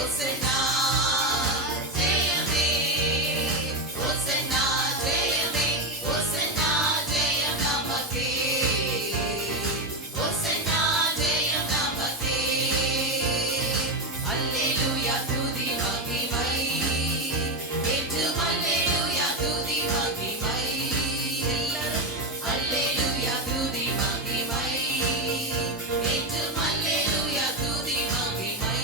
ஓசன்னா ஜெயமே, ஓசன்னா ஜெயமே, ஓசன்னா ஜெயம் நமக்கே, ஓசன்னா ஜெயம் நமக்கே. அல்லேலூயா துதி மகிமை, என்றும் அல்லேலூயா துதி மகிமை. எல்லாரும் அல்லேலூயா துதி மகிமை, என்றும் அல்லேலூயா துதி மகிமை.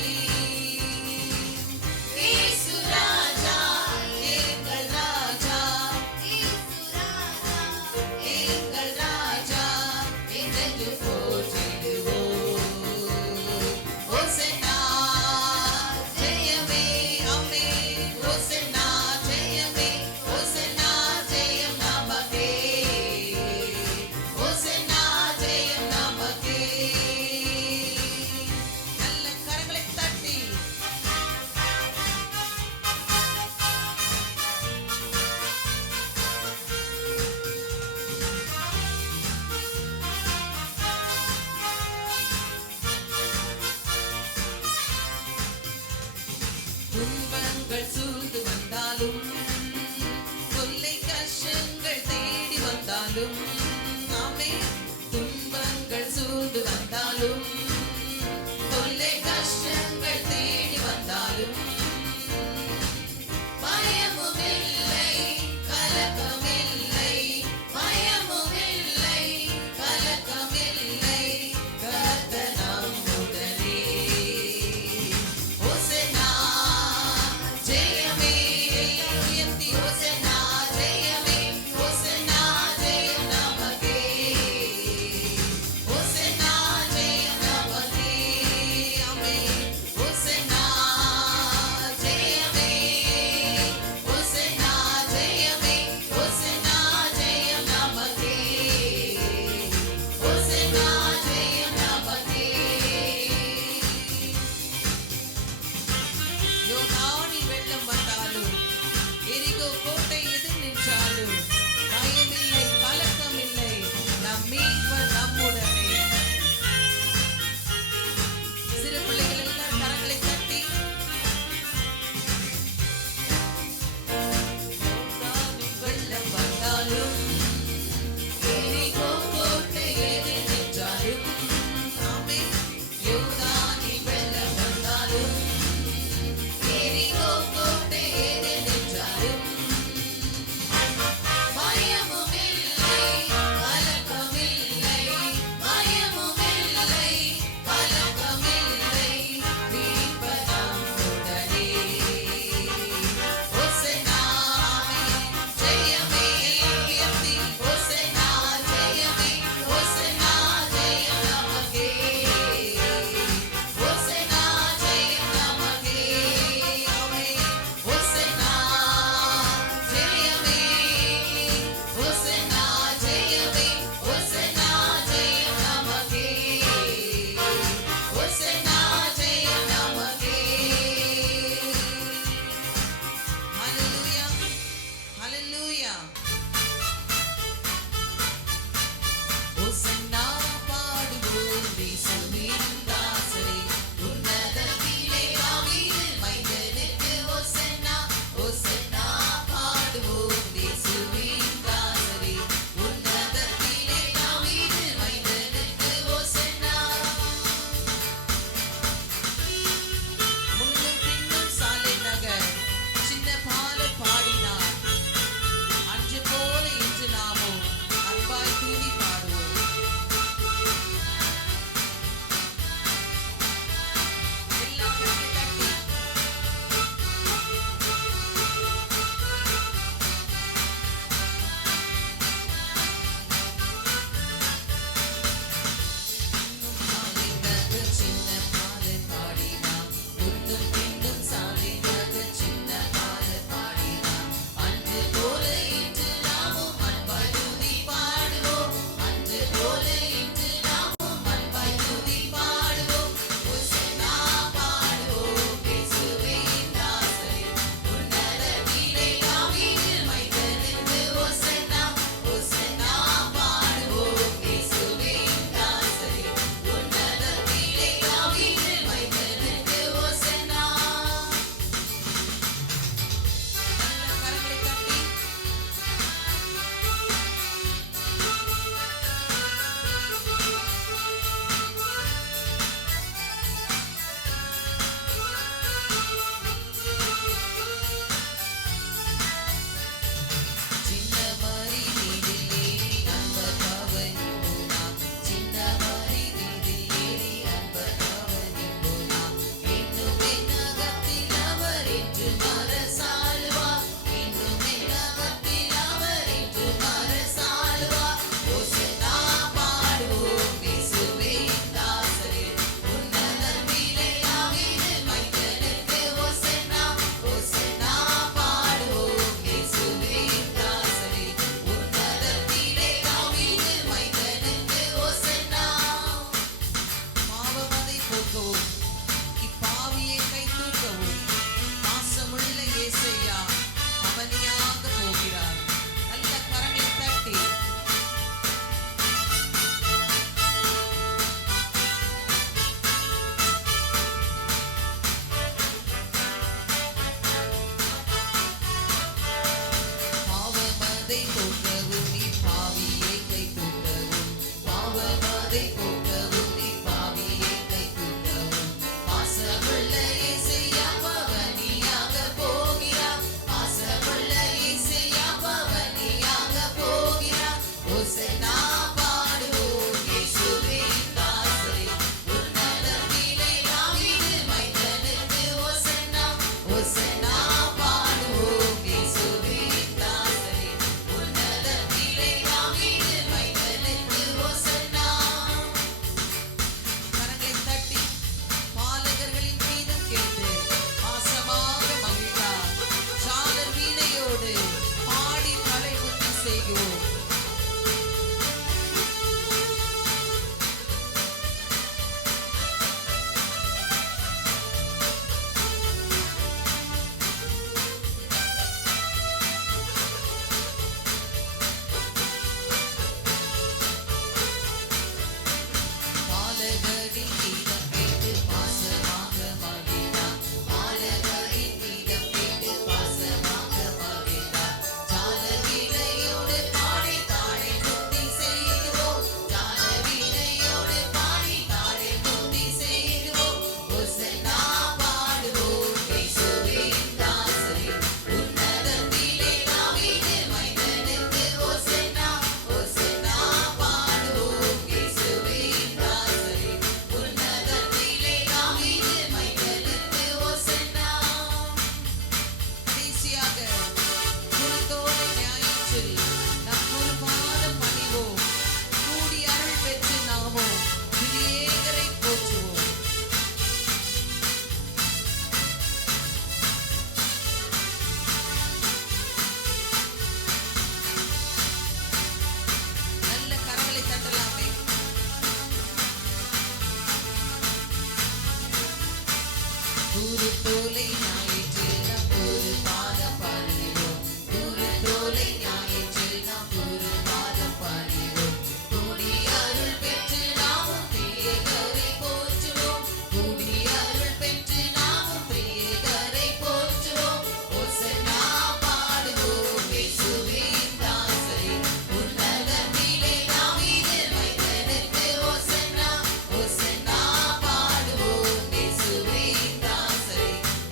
குருத்தோலை ஞாயிற்றில் நாம் குரு பாதம் பணிவோம். குருத்தோலை ஞாயிற்றில் நாம் குரு பாதம் பணிவோம். கூடி அருள் பெற்று நாமும் பிரியகரை போற்றுவோம். கூடி அருள் பெற்று நாமும் பிரியகரை போற்றுவோம். ஓசன்னா பாடுவோம் இயேசுவின் தாசரே. உன்னதத்திலே தாவீதின் மைந்தனுக்கு ஓசன்னா. ஓசன்னா பாடுவோம் இயேசுவின் தாசரே.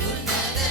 உன்னதத்திலே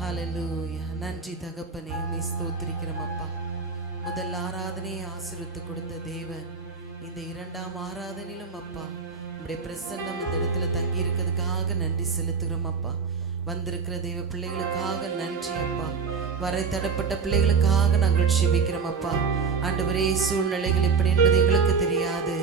ஹல்லேலூயா. நன்றி தகப்பனே, உம்மை ஸ்தோத்திரிக்கிறோம் அப்பா. முதல் ஆராதனையை ஆசீர்வதித்து கொடுத்த தேவன் இந்த இரண்டாம் ஆராதனையிலும் அப்பா உம்முடைய பிரசன்னம் இந்த இடத்துல தங்கி இருக்கிறதுக்காக நன்றி செலுத்துகிறோம் அப்பா. வந்திருக்கிற தேவ பிள்ளைகளுக்காக நன்றி அப்பா. வரை தடப்பட்ட பிள்ளைகளுக்காக நாங்கள் செபிக்கிறோம் அப்பா. ஆண்டவரே, சூழ்நிலைகள் எப்படி என்பது எங்களுக்கு தெரியாது,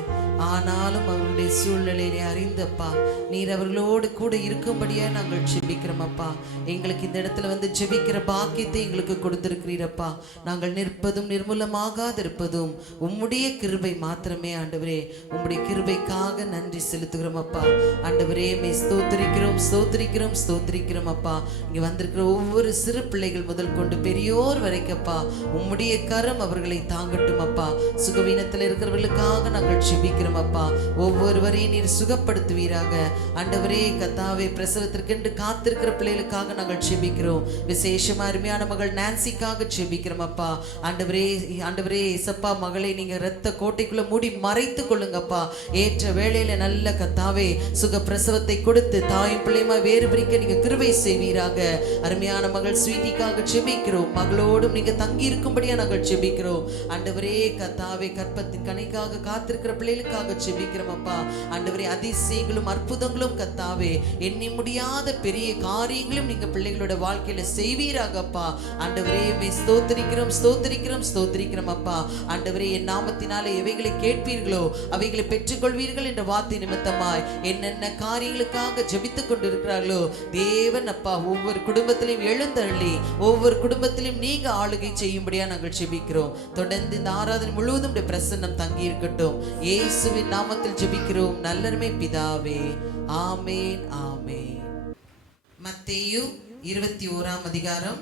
ஆனாலும் அவருடைய சூழ்நிலையை அறிந்தப்பா நீர் அவர்களோடு கூட இருக்கும்படியா நாங்கள் செபிக்கிறோம் அப்பா. எங்களுக்கு இந்த இடத்துல வந்து ஜெபிக்கிற பாக்கியத்தை எங்களுக்கு கொடுத்திருக்கிறீரப்பா. நாங்கள் நிற்பதும் நிர்மூலமாகாது இருப்பதும் உம்முடைய கிருபை மாத்திரமே ஆண்டவரே. உம்முடைய கிருபைக்காக நன்றி செலுத்துகிறோம் அப்பா. ஆண்டவரே, மே ஸ்தோத்திரிக்கிறோம் ஸ்தோத்திரிக்கிறோம் ஸ்தோத்திரிக்கிறோம் அப்பா. இங்க வந்திருக்கிற ஒவ்வொரு சிறு பிள்ளைகள் முதல் கொண்டு பெரியோர் வரைக்கப்பா உம்முடைய கரம் அவர்களை தாங்கட்டும் அப்பா. சுகவீனத்தில் இருக்கிறவர்களுக்காக நாங்கள் செபிக்கிறோம் அப்பா. ஒவ்வொருவரையும் நீர் சுகப்படுத்துவீராக ஆண்டவரே. கத்தாவே, பிரசவத்திற்கென்று காத்திருக்கிற பிள்ளைகளுக்காக நாங்கள் செபிக்கிறோம். விசேஷமா அருமையான மகள் நான்சிக்காக செபிக்கிறோம் அப்பா. ஆண்டவரே ஆண்டவரே இசப்பா, மகளை நீங்க இரத்த கோட்டைக்குள்ள மூடி மறைத்து கொள்ளுங்கப்பா. ஏற்ற வேளையில நல்ல கத்தாவே சுக பிரசவத்தை கொடுத்து தாயும் பிள்ளையுமா வேறு பிரிக்க நீங்க கிருபை செய்வீராக. அருமையான மகள் ஸ்வீட்டிக்காக செபிக்கிறோம். மகளோடும் நீங்க தங்கி இருக்கும்படியா நாங்கள் செபிக்கிறோம். ஆண்டவரே கத்தாவே, கற்பத்தின் கனிக்காக காத்திருக்கிற பிள்ளைகளுக்காக செபிக்கிறோம் அப்பா. ஆண்டவரே, அதிசயங்களும் அற்புதங்களும் கத்தாவே எண்ணி முடியாத பெரிய காரியங்களும் நீங்க பிள்ளைகளோட வாழ்க்கையில செய்வீராகப்பா. ஆண்டவரே, மே ஸ்தோத்திரிக்கிறோம் ஸ்தோத்திரிக்கிறோம் ஸ்தோத்திரிக்கிறோம் அப்பா. ஆண்டவரே, என் நாமத்தினாலே எவைகளை கேட்பீர்களோ அவைகளை பெற்றுக்கொள்வீர்கள் என்ற வார்த்தை நிமித்தமாய் என்னென்ன காரியங்களுக்காக ஜெபித்துக் கொண்டிருக்கிறார்களோ தேவன் அப்பா ஒவ்வொரு குடும்பத்திலையும் எழுந்தருளி ஒவ்வொரு குடும்பத்திலும் நீங்க ஆளுகை செய்யும்படியா நாங்கள் ஜெபிக்கிறோம். தொடர்ந்து இந்த ஆராதனை முழுவதும் பிரசன்னம் தங்கி இருக்கட்டும். இயேசுவின் நாமத்தில் ஜெபிக்கிறோம் நல்லருமை பிதாவே, ஆமேன் ஆமேன். மத்தேயு 21ஆம் அதிகாரம்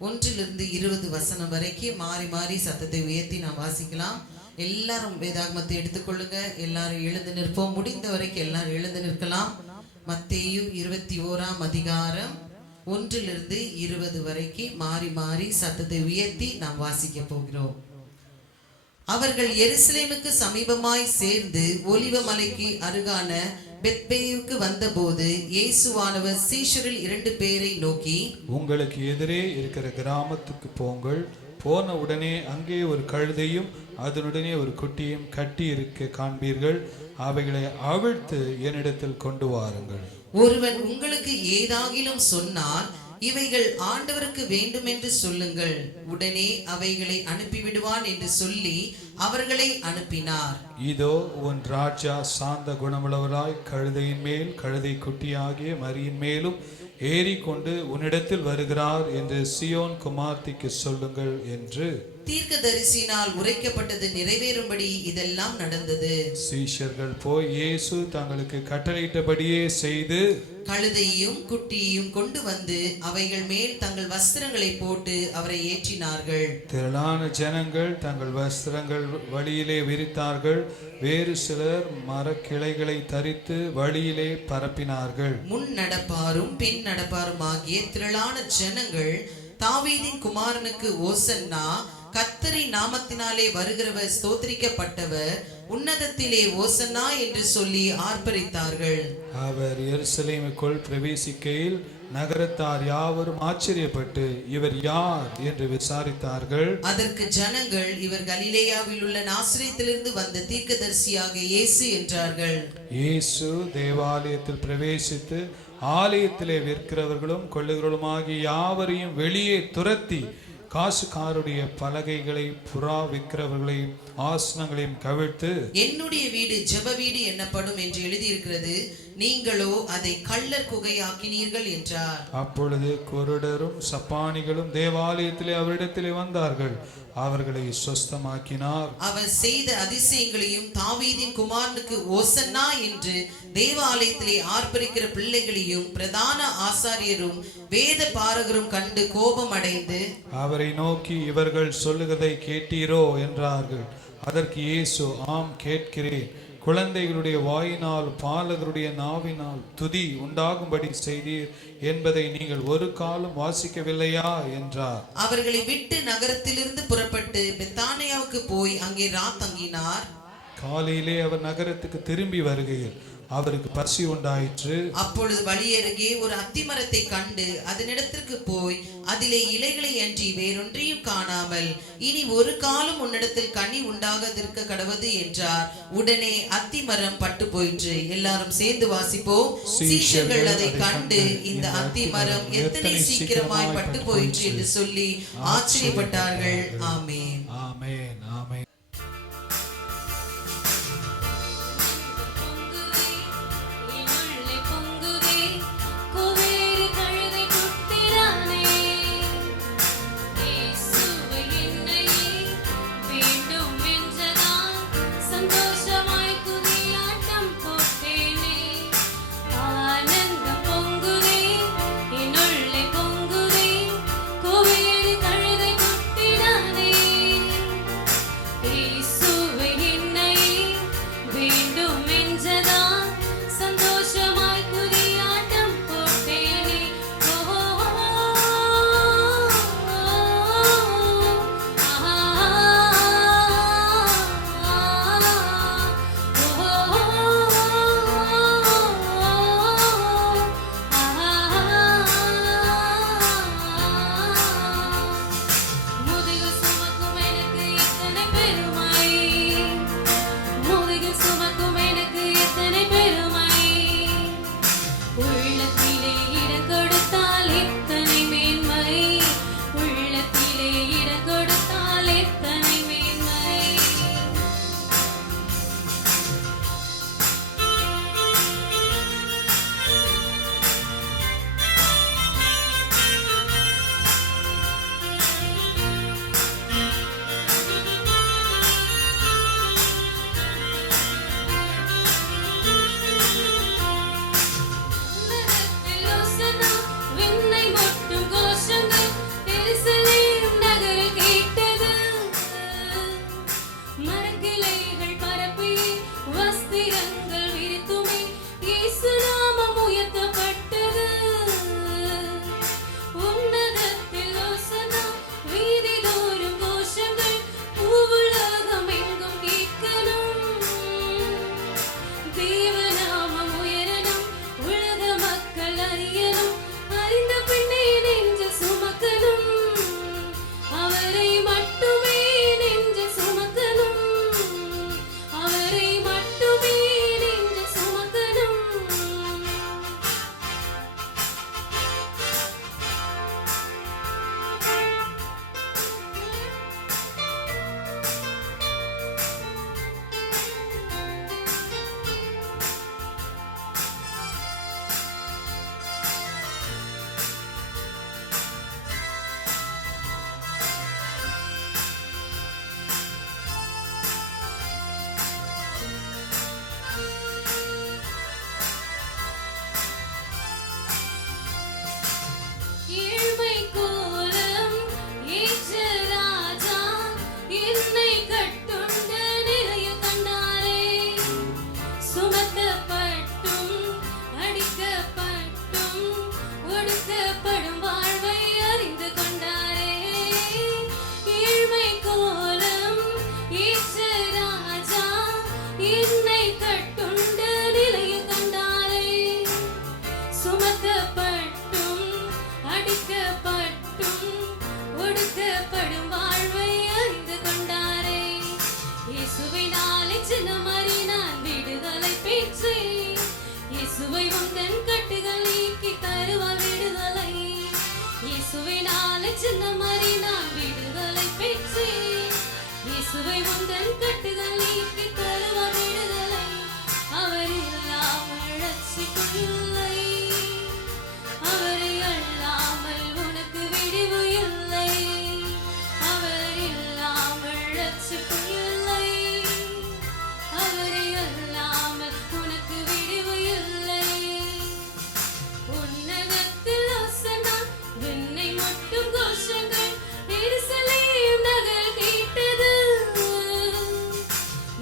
1 to 20 வசனம் வரைக்கும் மாறி மாறி சத்தத்தை உயர்த்தி நாம் வாசிக்கலாம். எல்லாரும் வேதாகமத்தை எடுத்துக்கொள்ளுங்க. எல்லாரும் எழுந்து நிற்போம். முடிந்த வரைக்கும் எல்லாரும் எழுந்து நிற்கலாம். மத்தேயு 21ஆம் அதிகாரம் 1 to 20 வரைக்கும் மாறி மாறி சத்தத்தை உயர்த்தி நாம் வாசிக்க போகிறோம். அவர்கள் எருசலேமுக்கு சமீபமாய் சேர்ந்து ஒலிவ மலைக்கு அருகான பெத்பேயுக்கு வந்தபோது இயேசுவானவர் சீஷரில் 2 பேரை நோக்கி, உங்களுக்கு எதிரே இருக்கிற கிராமத்துக்கு போங்கள். போன உடனே அங்கே ஒரு கழுதையும் அதனுடனே ஒரு குட்டியும் கட்டி இருக்க காண்பீர்கள். அவைகளை அவிழ்த்து என்னிடத்தில் கொண்டு வாருங்கள். ஒருவன் உங்களுக்கு ஏதாகிலும் சொன்னால் இவைகள் ஆண்டவருக்கு வேண்டும் என்று சொல்லுங்கள், உடனே அவைகளை அனுப்பிவிடுவான் என்று சொல்லி அவர்களை அனுப்பினார். இதோ உன் ராஜா சாந்த குணமுள்ளவராய் கழுதையின் மேல் கழுதை குட்டியாகிய மரியின் மேலும் ஏறிக்கொண்டு உன்னிடத்தில் வருகிறார் என்று சியோன் குமார்த்திக்கு சொல்லுங்கள் என்று தீர்க்கதரிசியினால் உரைக்கப்பட்டது நிறைவேறும்படி இதெல்லாம் நடந்தது. சீஷர்கள் போய் இயேசு தங்களுக்கு கட்டளையிட்டபடியே செய்து கழுதையும் குட்டியையும் கொண்டு வந்து அவைகள் மேல் தங்கள் வஸ்திரங்களை போட்டு அவரை ஏற்றினார்கள். திரளான ஜனங்கள் தங்கள் வஸ்திரங்கள் வழியிலே விரித்தார்கள். வேறு சிலர் மரக்கிளைகளை தரித்து வழியிலே பரப்பினார்கள். முன் நடப்பாரும் பின் நடப்பாரும் ஆகிய திரளான ஜனங்கள் தாவீதின் குமாரனுக்கு ஓசன்னா, கர்த்தரின் நாமத்தினாலே வருகிறவர் ஸ்தோத்திரிக்கப்பட்டவர், உன்னதத்திலே ஓசன்னா என்று சொல்லி ஆர்ப்பரித்தார்கள். அவர் எருசலேமுக்குள் பிரவேசிக்கையில் நகரத்தார் யாவரும் ஆச்சரியப்பட்டு இவர் யார் என்று விசாரித்தார்கள். அதற்கு ஜனங்கள், இவர் கலிலேயாவில் உள்ள நாசரேத்திலிருந்து வந்த தீர்க்கதரிசியாக இயேசு என்றார்கள். இயேசு தேவாலயத்தில் பிரவேசித்து ஆலயத்திலே விற்கிறவர்களும் கொள்ளுகிறவர்களுமாகிய யாவரையும் வெளியே துரத்தி காசுக்காருடைய பலகைகளை புறா விற்கிறவர்களையும் ஆசனங்களையும் கவிழ்த்து, என்னுடைய வீடு ஜெப வீடு என்னப்படும் என்று எழுதியிருக்கிறது, நீங்களோ அதை கள்ளர் குகையாக்கினீர்கள் என்றார். அப்பொழுது குருடரும் சப்பானிகளும் தேவாலயத்திலே அவரிடத்திலே வந்தார்கள். அவர்களை சொஸ்தமாக்கினார். அவர் செய்த அதிசயங்களையும் தாவீதின் குமாரனுக்கு ஓசன்னா என்று தேவாலயத்திலே ஆர்ப்பரிக்கிற பிள்ளைகளையும் பிரதான ஆசாரியரும் வேத பாரகரும் கண்டு கோபம் அடைந்து அவரை நோக்கி, இவர்கள் சொல்லுகிறதை கேட்டீரோ என்றார்கள். அதற்கு இயேசு, ஆம் கேட்கிறேன். குழந்தைகளுடைய வாயினால் பாலகருடைய நாவினால் துதி உண்டாகும்படி செய்தீர் என்பதை நீங்கள் ஒரு காலம் வாசிக்கவில்லையா என்றார். அவர்களை விட்டு நகரத்திலிருந்து புறப்பட்டு பெத்தானியாவுக்கு போய் அங்கே ராத்தங்கினார். காலையிலே அவர் நகரத்துக்கு திரும்பி வருகையில் அவருக்கு பசி உண்டாயிற்று. அப்பொழுது வழியருகே ஒரு அத்திமரத்தை கண்டு அதனிடத்திற்கு போய் அதிலே இலைகளை அன்றி வேறொன்றையும் காணாமல், இனி ஒரு காலம் உன்னிடத்தில் கனி உண்டாகாதிருக்க கடவது என்றார். உடனே அத்திமரம் பட்டு போயிற்று. எல்லாரும் சேர்ந்து வாசிப்போம். சீஷர்கள் அதை கண்டு, இந்த அத்திமரம் எத்தனை சீக்கிரமாய் பட்டு போயிற்று என்று சொல்லி ஆச்சரியப்பட்டார்கள். ஆமென். ஆமென். ஆமென்.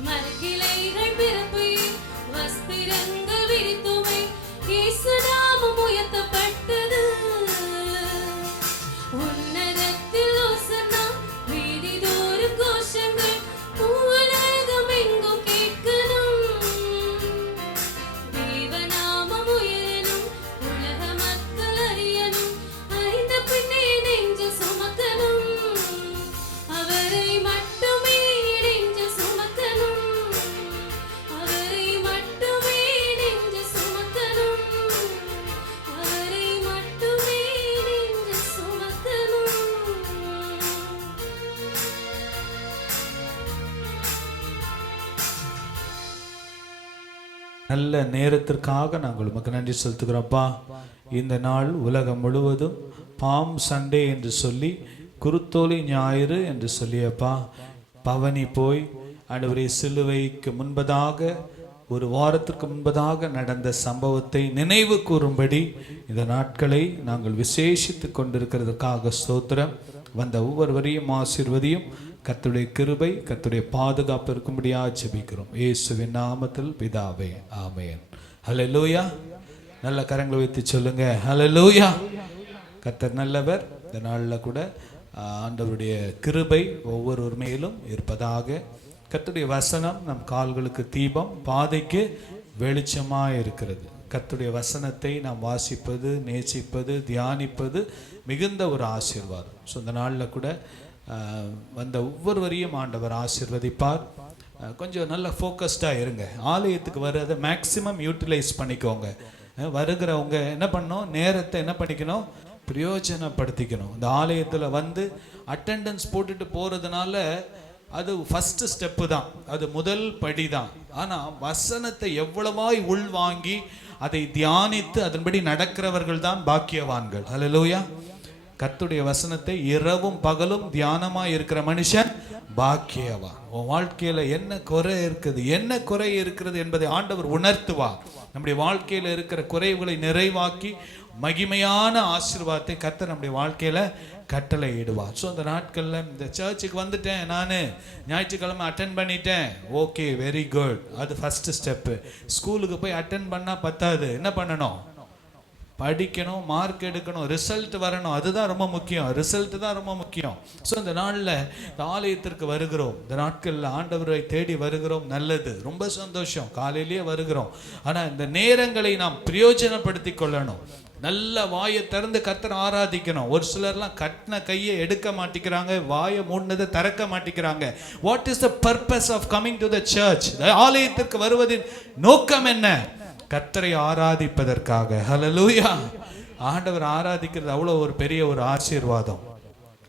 மறை நல்ல நேரத்திற்காக நாங்கள் உமக்கு நன்றி செலுத்துகிறோம்ப்பா. இந்த நாள் உலகம் முழுவதும் பாம் சண்டே என்று சொல்லி, குருத்தோலை ஞாயிறு என்று சொல்லியப்பா, பவனி போய் ஆண்டவரே சிலுவைக்கு முன்பதாக ஒரு வாரத்திற்கு முன்பதாக நடந்த சம்பவத்தை நினைவு கூறும்படி இந்த நாட்களை நாங்கள் விசேஷித்து கொண்டிருக்கிறதுக்காக ஸ்தோத்திரம். வந்த ஒவ்வொருவரையும் ஆசீர்வதியும். கர்த்தருடைய கிருபை, கர்த்தருடைய பாதுகாப்பு இருக்கும்படியாக ஜெபிக்கிறோம் இயேசுவின் நாமத்தில் பிதாவே, ஆமென். ஹல்லேலூயா. நல்ல கரங்களை வைத்து சொல்லுங்க, ஹல்லேலூயா. கர்த்தர் நல்லவர். இந்த நாளில் கூட ஆண்டவருடைய கிருபை ஒவ்வொரு மேலும் இருப்பதாக. கர்த்தருடைய வசனம் நம் கால்களுக்கு தீபம், பாதைக்கு வெளிச்சமாக இருக்கிறது. கர்த்தருடைய வசனத்தை நாம் வாசிப்பது, நேசிப்பது, தியானிப்பது மிகுந்த ஒரு ஆசீர்வாதம். ஸோ இந்த நாளில் கூட வந்த ஒவ்வொருவரையும் ஆண்டவர் ஆசீர்வதிப்பார். கொஞ்சம் நல்ல ஃபோக்கஸ்டாக இருங்க. ஆலயத்துக்கு வர்றதை மேக்சிமம் யூட்டிலைஸ் பண்ணிக்கோங்க. வருகிறவங்க என்ன பண்ணணும், நேரத்தை என்ன பண்ணிக்கணும், பிரயோஜனப்படுத்திக்கணும். இந்த ஆலயத்தில் வந்து அட்டெண்டன்ஸ் போட்டுட்டு போகிறதுனால அது ஃபஸ்ட்டு ஸ்டெப்பு தான், அது முதல் படி தான். ஆனால் வசனத்தை எவ்வளவாய் உள்வாங்கி அதை தியானித்து அதன்படி நடக்கிறவர்கள் தான் பாக்கியவான்கள். ஹல்லேலூயா. கர்த்தருடைய வசனத்தை இரவும் பகலும் தியானமாக இருக்கிற மனுஷன் பாக்கியவான். உன் வாழ்க்கையில் என்ன குறை இருக்குது, என்ன குறை இருக்கிறது என்பதை ஆண்டவர் உணர்த்துவார். நம்முடைய வாழ்க்கையில் இருக்கிற குறைவுகளை நிறைவாக்கி மகிமையான ஆசீர்வாதத்தை கர்த்தர் நம்முடைய வாழ்க்கையில் கட்டளை இடுவார். ஸோ அந்த நாட்களில் இந்த சர்ச்சுக்கு வந்துட்டேன், நான் ஞாயிற்றுக்கிழமை அட்டென்ட் பண்ணிட்டேன், ஓகே, வெரி குட், அது ஃபஸ்ட்டு ஸ்டெப்பு. ஸ்கூலுக்கு போய் அட்டென்ட் பண்ணால் பத்தாது, என்ன பண்ணணும், படிக்கணும், மார்க் எடுக்கணும், ரிசல்ட் வரணும். அதுதான் ரொம்ப முக்கியம், ரிசல்ட் தான் ரொம்ப முக்கியம். ஸோ இந்த நாளில் இந்த ஆலயத்திற்கு வருகிறோம், இந்த நாட்களில் ஆண்டவரை தேடி வருகிறோம், நல்லது, ரொம்ப சந்தோஷம், காலையிலேயே வருகிறோம். ஆனால் இந்த நேரங்களை நாம் பிரயோஜனப்படுத்தி கொள்ளணும். நல்ல வாயை திறந்து கர்த்தரை ஆராதிக்கணும். ஒரு சிலர்லாம் கட்டின கையை எடுக்க மாட்டேங்கிறாங்க, வாயை மூடினதை திறக்க மாட்டேங்கிறாங்க. What is the purpose of coming to the church? ஆலயத்திற்கு வருவதின் நோக்கம் என்ன? கர்த்தரை ஆராதிப்பதற்காக. ஹல்லேலூயா. ஆண்டவர் ஆராதிக்கிறது அவ்வளோ ஒரு பெரிய ஒரு ஆசீர்வாதம்.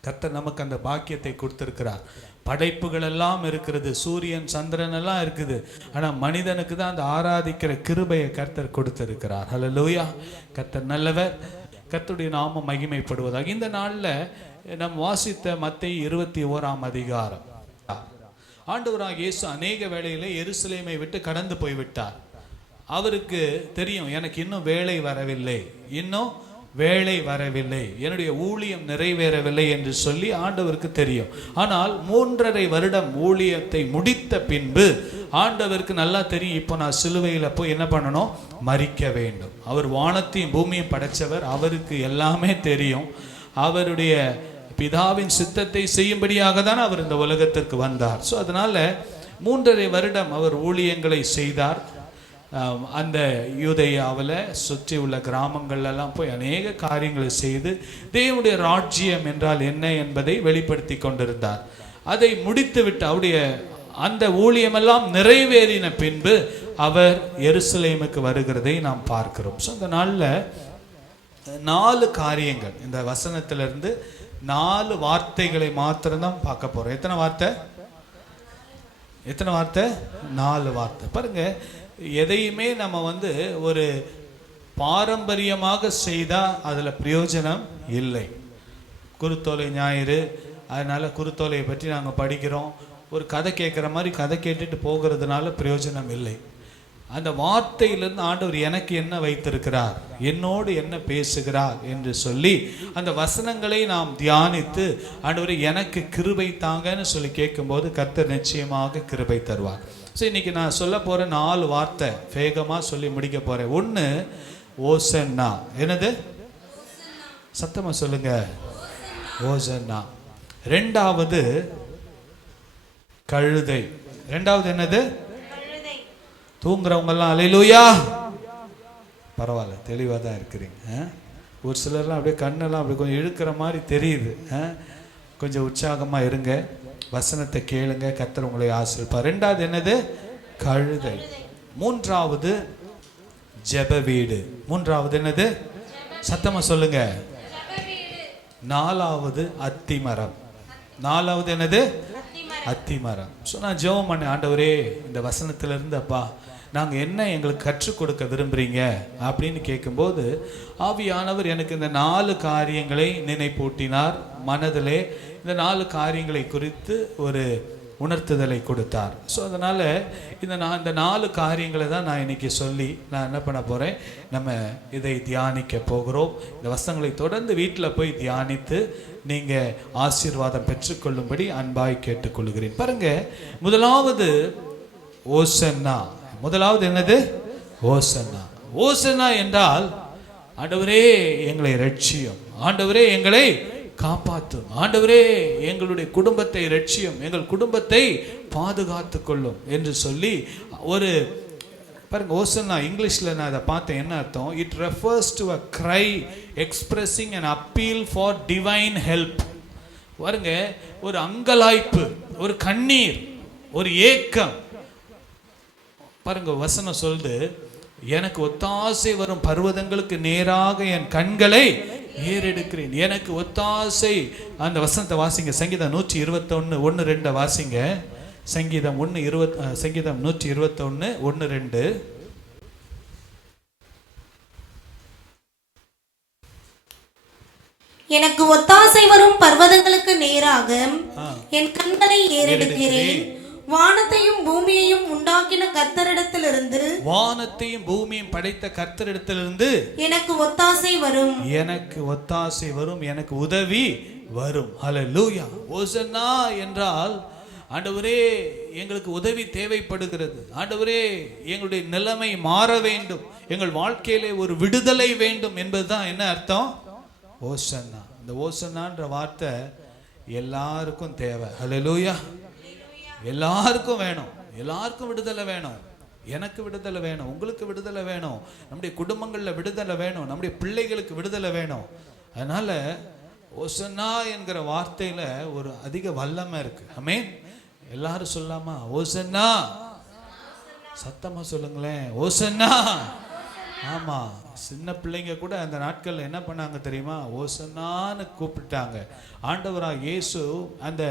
கர்த்தர் நமக்கு அந்த பாக்கியத்தை கொடுத்திருக்கிறார். படைப்புகள் எல்லாம் இருக்கிறது, சூரியன் சந்திரன் எல்லாம் இருக்குது. ஆனால் மனிதனுக்கு தான் அந்த ஆராதிக்கிற கிருபையை கர்த்தர் கொடுத்திருக்கிறார். ஹல்லேலூயா. கர்த்தர் நல்லவர். கர்த்தருடைய நாமம் மகிமைப்படுவதாக. இந்த நாளில் நாம் வாசித்த மத்தேயு 21ஆம் அதிகாரம். ஆண்டவராகிய இயேசு அநேக வேளையிலே எருசலேமை விட்டு கடந்து போய்விட்டார். அவருக்கு தெரியும், எனக்கு இன்னும் வேலை வரவில்லை, இன்னும் வேலை வரவில்லை, என்னுடைய ஊழியம் நிறைவேறவில்லை என்று சொல்லி ஆண்டவருக்கு தெரியும். ஆனால் 3.5 வருடம் ஊழியத்தை முடித்த பின்பு ஆண்டவருக்கு நல்லா தெரியும், இப்போ நான் சிலுவையில் போய் என்ன பண்ணணும், மரிக்க வேண்டும். அவர் வானத்தையும் பூமியும் படைச்சவர், அவருக்கு எல்லாமே தெரியும். அவருடைய பிதாவின் சித்தத்தை செய்யும்படியாக தான் அவர் இந்த உலகத்திற்கு வந்தார். ஸோ அதனால 3.5 வருடம் அவர் ஊழியங்களை செய்தார். அந்த யூதேயாவில் சுற்றி உள்ள கிராமங்கள்லாம் போய் அநேக காரியங்களை செய்து தேவனுடைய ராஜ்யம் என்றால் என்ன என்பதை வெளிப்படுத்தி கொண்டிருந்தார். அதை முடித்துவிட்டு அவருடைய அந்த ஊழியமெல்லாம் நிறைவேறின பின்பு அவர் எருசலேமுக்கு வருகிறதை நாம் பார்க்கிறோம். ஸோ அந்த நாளில் 4 காரியங்கள், இந்த வசனத்திலிருந்து 4 வார்த்தைகளை மாத்திரம்தான் பார்க்க போகிறோம். எத்தனை வார்த்தை? 4 வார்த்தை. பாருங்க, எதையுமே நம்ம ஒரு பாரம்பரியமாக செய்தால் அதில் பிரயோஜனம் இல்லை. குருத்தோலை ஞாயிறு, அதனால் குருத்தோலையை பற்றி நாங்கள் படிக்கிறோம், ஒரு கதை கேட்குற மாதிரி கதை கேட்டுட்டு போகிறதுனால பிரயோஜனம் இல்லை. அந்த வார்த்தையிலிருந்து ஆண்டவர் எனக்கு என்ன வைத்திருக்கிறார், என்னோடு என்ன பேசுகிறார் என்று சொல்லி அந்த வசனங்களை நாம் தியானித்து ஆண்டவர் எனக்கு கிருபை தாங்கன்னு சொல்லி கேட்கும்போது கர்த்தர் நிச்சயமாக கிருபை தருவார். ஸோ இன்னைக்கு நான் சொல்ல போகிற 4 வார்த்தை வேகமாக சொல்லி முடிக்க போகிறேன். 1, ஓசன்னா. என்னது? சத்தமாக சொல்லுங்க, ஓசன்னா. 2வது கழுதை. 2வது என்னது? தூங்குறவங்கெல்லாம் அல்லேலூயா. பரவாயில்ல, தெளிவாக தான் இருக்கிறீங்க. ஒரு சிலர்லாம் அப்படியே கண்ணெல்லாம் அப்படி கொஞ்சம் இழுக்கிற மாதிரி தெரியுது. கொஞ்சம் உற்சாகமாக இருங்க, வசனத்தை கேளுங்க, கர்த்தர் உங்களை ஆசீர்வதிப்பார். 2வது என்னது? கழுதை. 3வது ஜெப வீடு. 3வது என்னது? சத்தமா சொல்லுங்க. 4வது அத்திமரம். 4வது என்னது? அத்திமரம். ஸோ நான் ஜெபம் பண்ணேன், ஆண்டவரே இந்த வசனத்திலிருந்து அப்பா நாங்கள் என்ன எங்களுக்கு கற்றுக் கொடுக்க விரும்புகிறீங்க அப்படின்னு கேட்கும்போது ஆவியானவர் எனக்கு இந்த 4 காரியங்களை நினைப்பூட்டினார். மனதிலே இந்த 4 காரியங்களை குறித்து ஒரு உணர்த்துதலை கொடுத்தார். ஸோ அதனால் இந்த 4 காரியங்களை தான் நான் இன்னைக்கு சொல்லி நான் என்ன பண்ண போகிறேன், நம்ம இதை தியானிக்க போகிறோம். இந்த வசனங்களை தொடர்ந்து வீட்டில் போய் தியானித்து நீங்கள் ஆசீர்வாதம் பெற்றுக்கொள்ளும்படி அன்பாய் கேட்டுக்கொள்கிறேன். பாருங்க, முதலாவது ஓசன்னா. முதலாவது என்னது? ஓசன்னா. ஓசன்னா என்றால் ஆண்டவரே எங்களை ரட்சியும், ஆண்டவரே எங்களை காப்பாற்றும், ஆண்டவரே எங்களுடைய குடும்பத்தை ரட்சியும், எங்கள் குடும்பத்தை பாதுகாத்து கொள்ளும் என்று சொல்லி ஒரு பாருங்க. ஓசன்னா இங்கிலீஷில் நான் அதை பார்த்தேன், என்ன அர்த்தம்? It refers to a cry expressing an appeal for divine help. பாருங்க, ஒரு அங்கலாய்ப்பு, ஒரு கண்ணீர், ஒரு ஏக்கம். பாருங்க, வசனம் சொல்லுது, எனக்கு ஒத்தாசை வரும் பர்வதங்களுக்கு நேராக என் கண்களை ஏறெடுக்கிறேன். எனக்கு ஒத்தாசை. அந்த வசனத்தை வாசிங்க. சங்கீதம் 121 1-2 வாசிங்க. சங்கீதம் 121 1-2. எனக்கு ஒத்தாசை வரும் பர்வதங்களுக்கு நேராக என் கண்களை ஏறெடுக்கிறேன். வானத்தையும் பூமியையும் உண்டாக்கின கர்த்தரிடத்திலிருந்து, வானத்தையும் பூமியையும் படைத்த கர்த்தரிடத்திலிருந்து எனக்கு ஒத்தாசை வரும், எனக்கு ஒத்தாசை வரும், எனக்கு உதவி வரும். ஹல்லேலூயா. ஓசன்னா என்றால் ஆண்டவரே எங்களுக்கு உதவி தேவைப்படுகிறது, ஆண்டவரே எங்களுடைய நிலைமை மாற வேண்டும், எங்கள் வாழ்க்கையிலே ஒரு விடுதலை வேண்டும் என்பதுதான் என்ன அர்த்தம்? ஓசன்னா. இந்த ஓசன்னான்ற வார்த்தை எல்லாருக்கும் தேவை. ஹல்லேலூயா. எல்லாருக்கும் வேணும், எல்லாருக்கும் விடுதலை வேணும். எனக்கு விடுதலை வேணும், உங்களுக்கு விடுதலை வேணும், நம்முடைய குடும்பங்களில் விடுதலை வேணும், நம்முடைய பிள்ளைகளுக்கு விடுதலை வேணும். அதனால ஓசன்னா என்கிற வார்த்தையில ஒரு அதிக வல்லமை இருக்கு. ஆமென். எல்லாரும் சொல்லாமா? ஓசன்னா. சத்தமா சொல்லுங்களேன், ஓசன்னா. ஆமா, சின்ன பிள்ளைங்க கூட அந்த நாட்கள்ல என்ன பண்ணாங்க தெரியுமா? ஓசன்னான்னு கூப்பிட்டாங்க. ஆண்டவராக இயேசு அந்த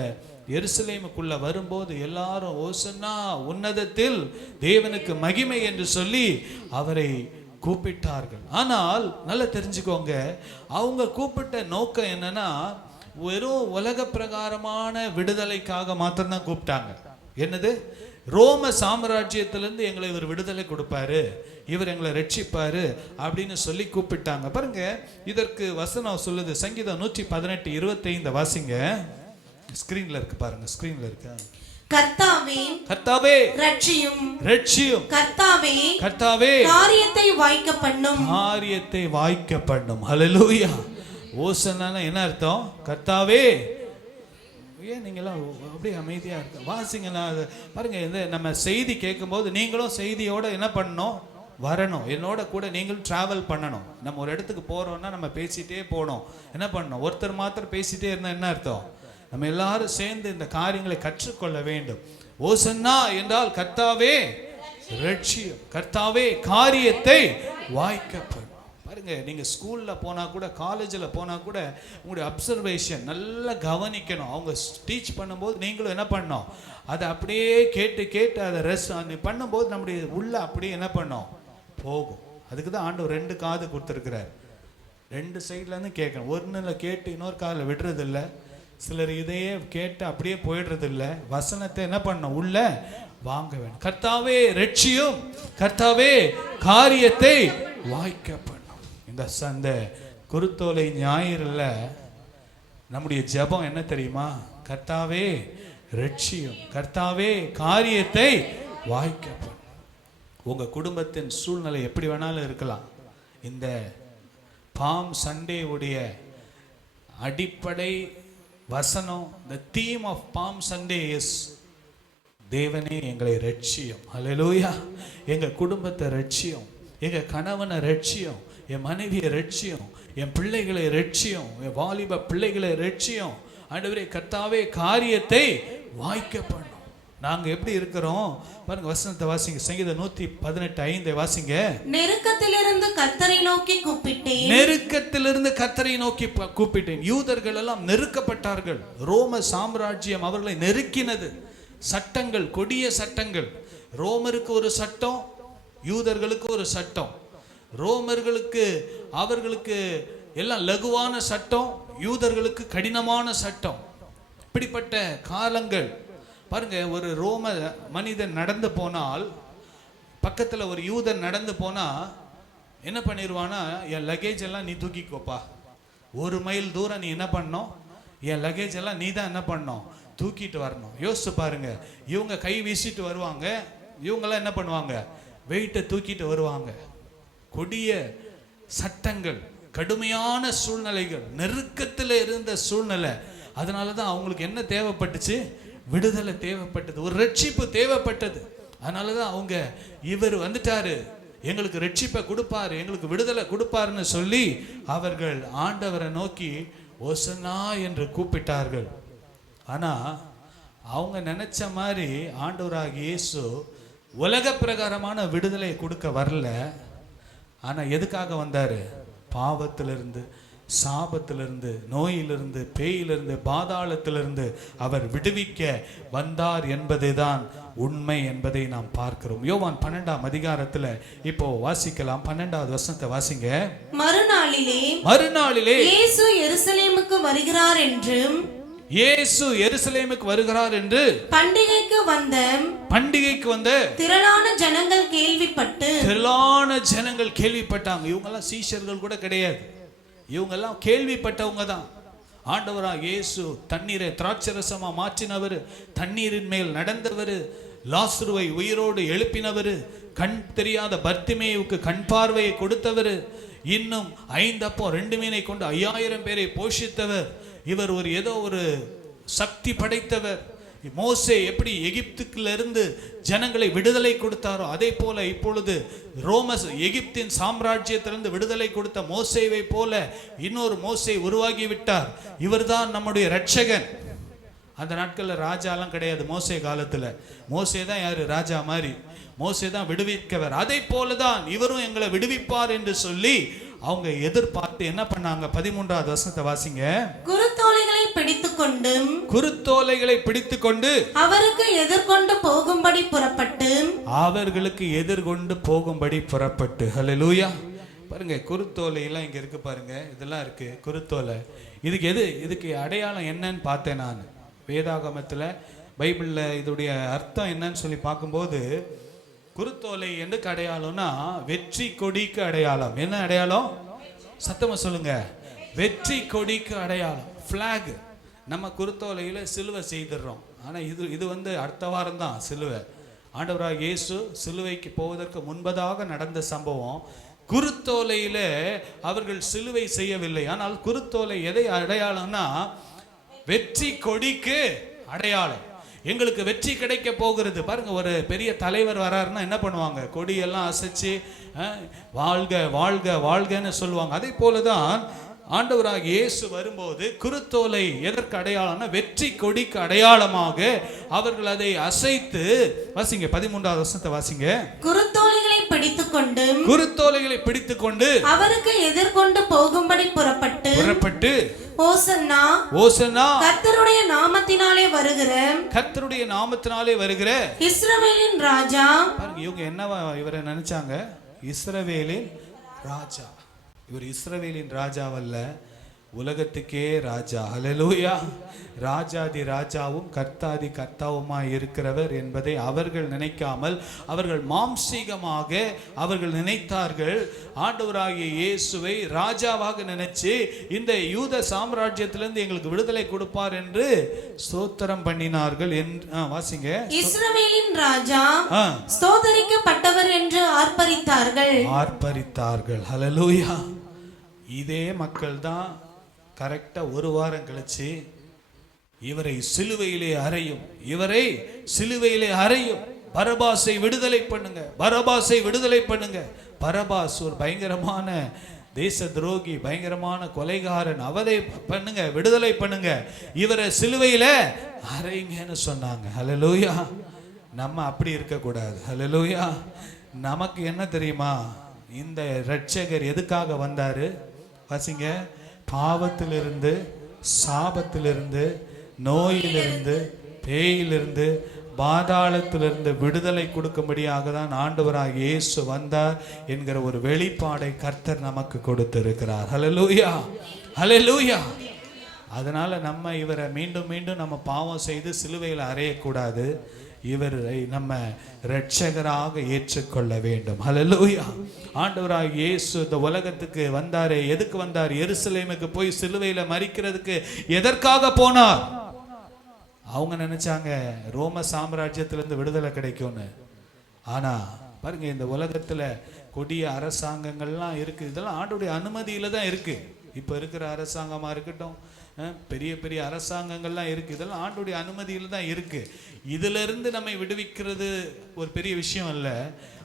எருசலேமுக்குள்ள வரும்போது எல்லாரும் ஓசன்னா, உன்னதத்தில் தேவனுக்கு மகிமை என்று சொல்லி அவரை கூப்பிட்டார்கள். ஆனால் நல்லா தெரிஞ்சுக்கோங்க, அவங்க கூப்பிட்ட நோக்கம் என்னன்னா, வெறும் உலக பிரகாரமான விடுதலைக்காக மாத்திரம்தான் கூப்பிட்டாங்க. என்னது? ரோம சாம்ராஜ்யத்திலிருந்து எங்களை இவர் விடுதலை கொடுப்பாரு, இவர் எங்களை ரட்சிப்பாரு அப்படின்னு சொல்லி கூப்பிட்டாங்க. பாருங்க, இதற்கு வசனம் சொல்லுது. சங்கீதம் 118:25 வாசிங்க. ஸ்கிரீன்ல இருக்கு பாருங்க, ஸ்கிரீன்ல இருக்கு. கர்த்தாவே, கர்த்தாவே ரட்சியும், ரட்சியும். கர்த்தாவே, கர்த்தாவே காரியத்தை வாய்க்க பண்ணும், காரியத்தை வாய்க்க பண்ணும். ஹல்லேலூயா. ஓசன்னா என்ன அர்த்தம்? கர்த்தாவே. ஏன் நீங்களாம் அப்படியே அமைதியா இருக்க? வாசிங்க. நான் பாருங்க, இந்த நம்ம செய்தி கேட்கும்போது நீங்களும் செய்தியோட என்ன பண்ணணும்? வரணும். என்னோட கூட நீங்களும் டிராவல் பண்ணணும். நம்ம ஒரு இடத்துக்கு போறோம்னா நம்ம பேசிட்டே போகணும். என்ன பண்ணணும்? ஒருத்தர் மாத்திரம் பேசிட்டே இருந்தா என்ன அர்த்தம்? நம்ம எல்லாரும் சேர்ந்து இந்த காரியங்களை கற்றுக்கொள்ள வேண்டும். ஓசன்னா என்றால் கர்த்தாவே ரட்சியும், கர்த்தாவே காரியத்தை வாய்க்கப்படும். பாருங்க, நீங்க ஸ்கூல்ல போனா கூட, காலேஜில் போனா கூட உங்களுடைய அப்சர்வேஷன் நல்லா கவனிக்கணும். அவங்க டீச் பண்ணும்போது நீங்களும் என்ன பண்ணணும்? அதை அப்படியே கேட்டு கேட்டு அதை ரெஸ்ட் பண்ணும்போது நம்முடைய உள்ள அப்படியே என்ன பண்ணோம்? போகும். அதுக்கு தான் ஆண்டவர் 2 காது கொடுத்துருக்கிறார். 2 சைட்லேருந்து கேட்கணும். ஒன்றில் கேட்டு இன்னொரு காதில் விடுறதில்ல. சிலர் இதையே கேட்டு அப்படியே போயிடுறது இல்லை. வசனத்தை என்ன பண்ணணும்? உள்ள வாங்க வேண்டும். கர்த்தாவே ரட்சியும், கர்த்தாவே காரியத்தை வாய்க்க பண்ணும். இந்த குருத்தோலை ஞாயிறுல நம்முடைய ஜெபம் என்ன தெரியுமா? கர்த்தாவே ரட்சியும், கர்த்தாவே காரியத்தை வாய்க்க பண்ணும். உங்க குடும்பத்தின் சூழ்நிலை எப்படி வேணாலும் இருக்கலாம். இந்த பாம் சண்டே உடைய அடிப்படை வசனம், the theme of Palm Sunday is தேவனே எங்களை ரட்சியும். ஹல்லேலூயா. எங்க குடும்பத்தை ரட்சியும், எங்க கணவனை ரட்சியும், என் மனைவியை ரட்சியும், என் பிள்ளைகளை ரட்சியும், என் வாலிப பிள்ளைகளை ரட்சியும். ஆண்டவரே கர்த்தாவே காரியத்தை வாய்க்க பண்ணும். நாங்க எப்படி இருக்கிறோம் பாருங்க. வசனத்தை வாசிங்க. சங்கீதம் 118:5 வாசிங்க. நெருக்கத்திலிருந்து கர்த்தரை நோக்கி கூப்பிட்டேன், நெருக்கத்திலிருந்து கர்த்தரை நோக்கி கூப்பிட்டேன். யூதர்கள் எல்லாம் நெருக்கப்பட்டார்கள். ரோம சாம்ராஜ்யம் அவர்களை நெருக்கினது. சட்டங்கள், கொடிய சட்டங்கள். ரோமருக்கு ஒரு சட்டம், யூதர்களுக்கு ஒரு சட்டம், ரோமர்களுக்கு அவர்களுக்கு எல்லாம் லகுவான சட்டம், யூதர்களுக்கு கடினமான சட்டம். இப்படிப்பட்ட காலங்கள் பாருங்க. ஒரு ரோம மனிதன் நடந்து போனால், பக்கத்தில் ஒரு யூதன் நடந்து போனா என்ன பண்ணிடுவானா, என் லக்கேஜ் எல்லாம் நீ தூக்கிக்கோப்பா, 1 மைல் தூரம் நீ என்ன பண்ணணும், என் லக்கேஜ் எல்லாம் நீ தான் என்ன பண்ணணும், தூக்கிட்டு வரணும். யோசிச்சு பாருங்க. இவங்க கை வீசிட்டு வருவாங்க, இவங்கெல்லாம் என்ன பண்ணுவாங்க, வெயிட்டை தூக்கிட்டு வருவாங்க. கொடிய சட்டங்கள், கடுமையான சூழ்நிலைகள், நெருக்கத்தில் இருந்த சூழ்நிலை. அதனால தான் அவங்களுக்கு என்ன தேவைப்பட்டுச்சு, விடுதலை தேவைப்பட்டது, ஒரு ரட்சிப்பு தேவைப்பட்டது. அதனால தான் அவங்க இவர் வந்துட்டாரு, எங்களுக்கு ரட்சிப்பை கொடுப்பாரு, எங்களுக்கு விடுதலை கொடுப்பாருன்னு சொல்லி அவர்கள் ஆண்டவரை நோக்கி ஓசன்னா என்று கூப்பிட்டார்கள். ஆனா அவங்க நினைச்ச மாதிரி ஆண்டவராகிய இயேசு உலக பிரகாரமான விடுதலை கொடுக்க வரல. ஆனா எதுக்காக வந்தாரு, பாவத்திலிருந்து, சாபத்திலிருந்து, நோயிலிருந்து, பேயிலிருந்து, பாதாளத்திலிருந்து அவர் விடுவிக்க வந்தார் என்பதுதான் உண்மை என்பதை நாம் பார்க்கிறோம். யோவான் 12ஆம் அதிகாரத்துல இப்போ வாசிக்கலாம். 12வது வசனத்தை வாசிங்க. மறுநாளிலே இயேசு எருசலேமுக்கு வருகிறார் என்றும், இயேசு எருசலேமுக்கு வருகிறார் என்று பண்டிகைக்கு வந்த திரளான ஜனங்கள் கேள்விப்பட்டாங்க. இவங்க எல்லாம் சீஷர்கள் கூட கிடையாது, இவங்க எல்லாம் கேள்விப்பட்டவங்க தான். ஆண்டவராக இயேசு தண்ணீரை திராட்சரசமா மாற்றினவர், தண்ணீரின் மேல் நடந்தவர், லாசருவை உயிரோடு எழுப்பினவர், கண் தெரியாத பர்த்திமேயுவுக்கு கண் பார்வையை கொடுத்தவர், இன்னும் 5 அப்பம் 2 மீனை கொண்டு 5000 பேரை போஷித்தவர். இவர் ஏதோ ஒரு சக்தி படைத்தவர். மோசே எப்படி எகிப்துக்கிலிருந்து ஜனங்களை விடுதலை கொடுத்தாரோ அதே போல இப்பொழுது எகிப்தின் சாம்ராஜ்யத்திலிருந்து விடுதலை கொடுத்த மோசேவை போல இன்னொரு மோசே உருவாகி விட்டார். இவர்தான் நம்முடைய இரட்சகன். அந்த நாட்களில் ராஜாலாம் கிடையாது. மோசே காலத்துல மோசே தான் யாரு, ராஜா மாதிரி. மோசே தான் விடுவிக்கவர். அதே போலதான் இவரும் எங்களை விடுவிப்பார் என்று சொல்லி அவங்க எதிர்பார்த்து என்ன பண்ணாங்க. 13வது வசனத்தை வாசிங்க. குருத்தோலைகளை பிடித்துக்கொண்டு அவருக்கு எதிர்கொண்டு போகும்படி புறப்பட்டு. ஹல்லேலூயா. பாருங்க, குருத்தோலை எல்லாம் இங்க இருக்கு பாருங்க, இதெல்லாம் இருக்கு குருத்தோலை. இதுக்கு அடையாளம் என்னன்னு பார்த்தேன் நான். வேதாகமத்துல பைபிள்ல இதோடைய அர்த்தம் என்னன்னு சொல்லி பார்க்கும்போது, குருத்தோலை எதுக்கு அடையாளம்னா வெற்றி கொடிக்கு அடையாளம். என்ன அடையாளம், சத்தமா சொல்லுங்க. வெற்றி கொடிக்கு அடையாளம், பிளாக். நம்ம குருத்தோலையில சிலுவை செய்திடுறோம். ஆனா இது அடுத்த வாரம் தான் சிலுவை. ஆண்டவராக இயேசு சிலுவைக்கு போவதற்கு முன்பதாக நடந்த சம்பவம். குருத்தோலையில அவர்கள் சிலுவை செய்யவில்லை. ஆனால் குருத்தோலை எதை அடையாளம்னா வெற்றி கொடிக்கு அடையாளம். எங்களுக்கு வெற்றி கிடைக்க போகிறது. பாருங்க, ஒரு பெரிய தலைவர் வராருன்னா என்ன பண்ணுவாங்க, கொடியெல்லாம் அசைச்சு வாழ்க வாழ்க வாழ்கன்னு சொல்லுவாங்க. அதே போலதான் ஆண்டவராக இயேசு வரும்போது குருத்தோலை எதற்கு அடையாளம்னா வெற்றி கொடிக்கு அடையாளமாக அவர்கள் அதை அசைத்து, வாசிங்க 13வது வசனத்தை வாசிங்க. குருத்தோலைகளை பிடித்துக்கொண்டு அவருக்கு எதிர்கொண்டு போகும்படி புறப்பட்டு ஓசன்னா ஓசன்னா கர்த்தருடைய நாமத்தினாலே வருகிற இஸ்ரவேலின் ராஜா. பாருங்க, இவங்க என்னவா இவரை நினைச்சாங்க, இஸ்ரவேலின் ராஜா. இவர் இஸ்ரவேலின் ராஜாவல்ல, உலகத்துக்கே ராஜா. ஹல்லேலூயா. ராஜாதி ராஜாவும் கர்த்தாதி கர்த்தாவுமாய் இருக்கிறவர் என்பதை அவர்கள் நினைக்காமல் அவர்கள் மாம்சீகமாக அவர்கள் நினைத்தார்கள். ஆண்டவராகிய இயேசுவை ராஜாவாக நினைச்சு இந்த யூத சாம்ராஜ்யத்திலிருந்து எங்களுக்கு விடுதலை கொடுப்பார் என்று ஸ்தோத்திரம் பண்ணினார்கள். வாசிங்க. இஸ்ரவேலின் ராஜா ஸ்தோத்தரிக்கப்பட்டவர் என்று ஆர்ப்பரித்தார்கள். ஹல்லேலூயா. இதே மக்கள் தான் கரெக்டா 1 வாரம் கழிச்சு இவரை சிலுவையிலே அறையும், பரபாசை விடுதலை பண்ணுங்க. பரபாஸ் ஒரு பயங்கரமான தேச துரோகி, பயங்கரமான கொலைகாரன். அவரை பண்ணுங்க, விடுதலை பண்ணுங்க, இவரை சிலுவையில அறைங்கன்னு சொன்னாங்க. ஹல்லேலூயா. நம்ம அப்படி இருக்க கூடாது. ஹல்லேலூயா. நமக்கு என்ன தெரியுமா, இந்த இரட்சகர் எதுக்காக வந்தாரு வாசிங்க. பாவத்திலிருந்து, சாபத்திலிருந்து, நோயிலிருந்து, பேயிலிருந்து, பாதாளத்திலிருந்து விடுதலை கொடுக்கும்படியாக தான் ஆண்டவராக இயேசு வந்தார் என்கிற ஒரு வெளிப்பாடை கர்த்தர் நமக்கு கொடுத்திருக்கிறார். ஹல்லேலூயா, ஹல்லேலூயா. அதனால நம்ம இவரை மீண்டும் மீண்டும் நம்ம பாவம் செய்து சிலுவையில் அறையக்கூடாது. இவரை நம்ம இரட்சகராக ஏற்றுக்கொள்ள வேண்டும். ஹல்லேலூயா. ஆண்டவராக இயேசு இந்த உலகத்துக்கு வந்தாரே, எதுக்கு வந்தார்? எருசலேமுக்கு போய் சிலுவையில மரிக்கிறதுக்கு எதற்காக போனார்? அவங்க நினைச்சாங்க ரோம சாம்ராஜ்யத்திலிருந்து விடுதலை கிடைக்கும்னு. ஆனா பாருங்க, இந்த உலகத்துல கொடிய அரசாங்கங்கள்லாம் இருக்கு. இதெல்லாம் ஆண்டவருடைய அனுமதியில தான் இருக்கு. இப்ப இருக்கிற அரசாங்கமா இருக்கட்டும், பெரிய பெரிய அரசாங்கங்கள்லாம் இருக்கு. இதெல்லாம் ஆண்டவருடைய அனுமதியில தான் இருக்கு. இதுல இருந்து நம்மை விடுவிக்கிறது ஒரு பெரிய விஷயம் அல்ல.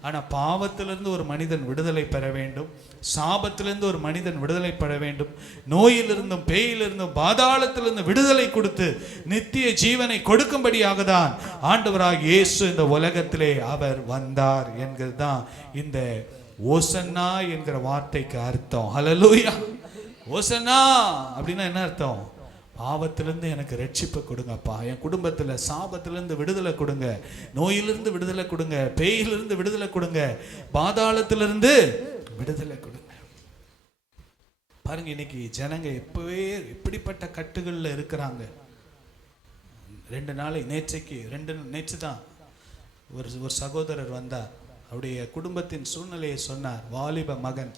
ஆனா பாவத்திலிருந்து ஒரு மனிதன் விடுதலை பெற வேண்டும், சாபத்திலிருந்து ஒரு மனிதன் விடுதலை பெற வேண்டும், நோயிலிருந்தும் பேயிலிருந்தும் பாதாளத்திலிருந்து விடுதலை கொடுத்து நித்திய ஜீவனை கொடுக்கும்படியாக தான் ஆண்டவராக இயேசு இந்த உலகத்திலே அவர் வந்தார் என்கிறது தான் இந்த ஓசன்னா என்கிற வார்த்தைக்கு அர்த்தம். ஹல்லேலூயா. ஓசன்னா அப்படின்னா என்ன அர்த்தம்? பாவத்திலிருந்து எனக்கு ரட்சிப்பு கொடுங்கப்பா, என் குடும்பத்தில் சாபத்திலிருந்து விடுதலை கொடுங்க, நோயிலிருந்து விடுதலை கொடுங்க, பேயிலிருந்து விடுதலை கொடுங்க, பாதாளத்திலிருந்து விடுதலை கொடுங்க. பாருங்க, இன்னைக்கு ஜனங்க எப்படிப்பட்ட கட்டுகளில் இருக்கிறாங்க. 2 நாள் நேற்று தான் ஒரு சகோதரர் வந்தார். அவருடைய குடும்பத்தின் சூழ்நிலையை சொன்னார். வாலிப மகன்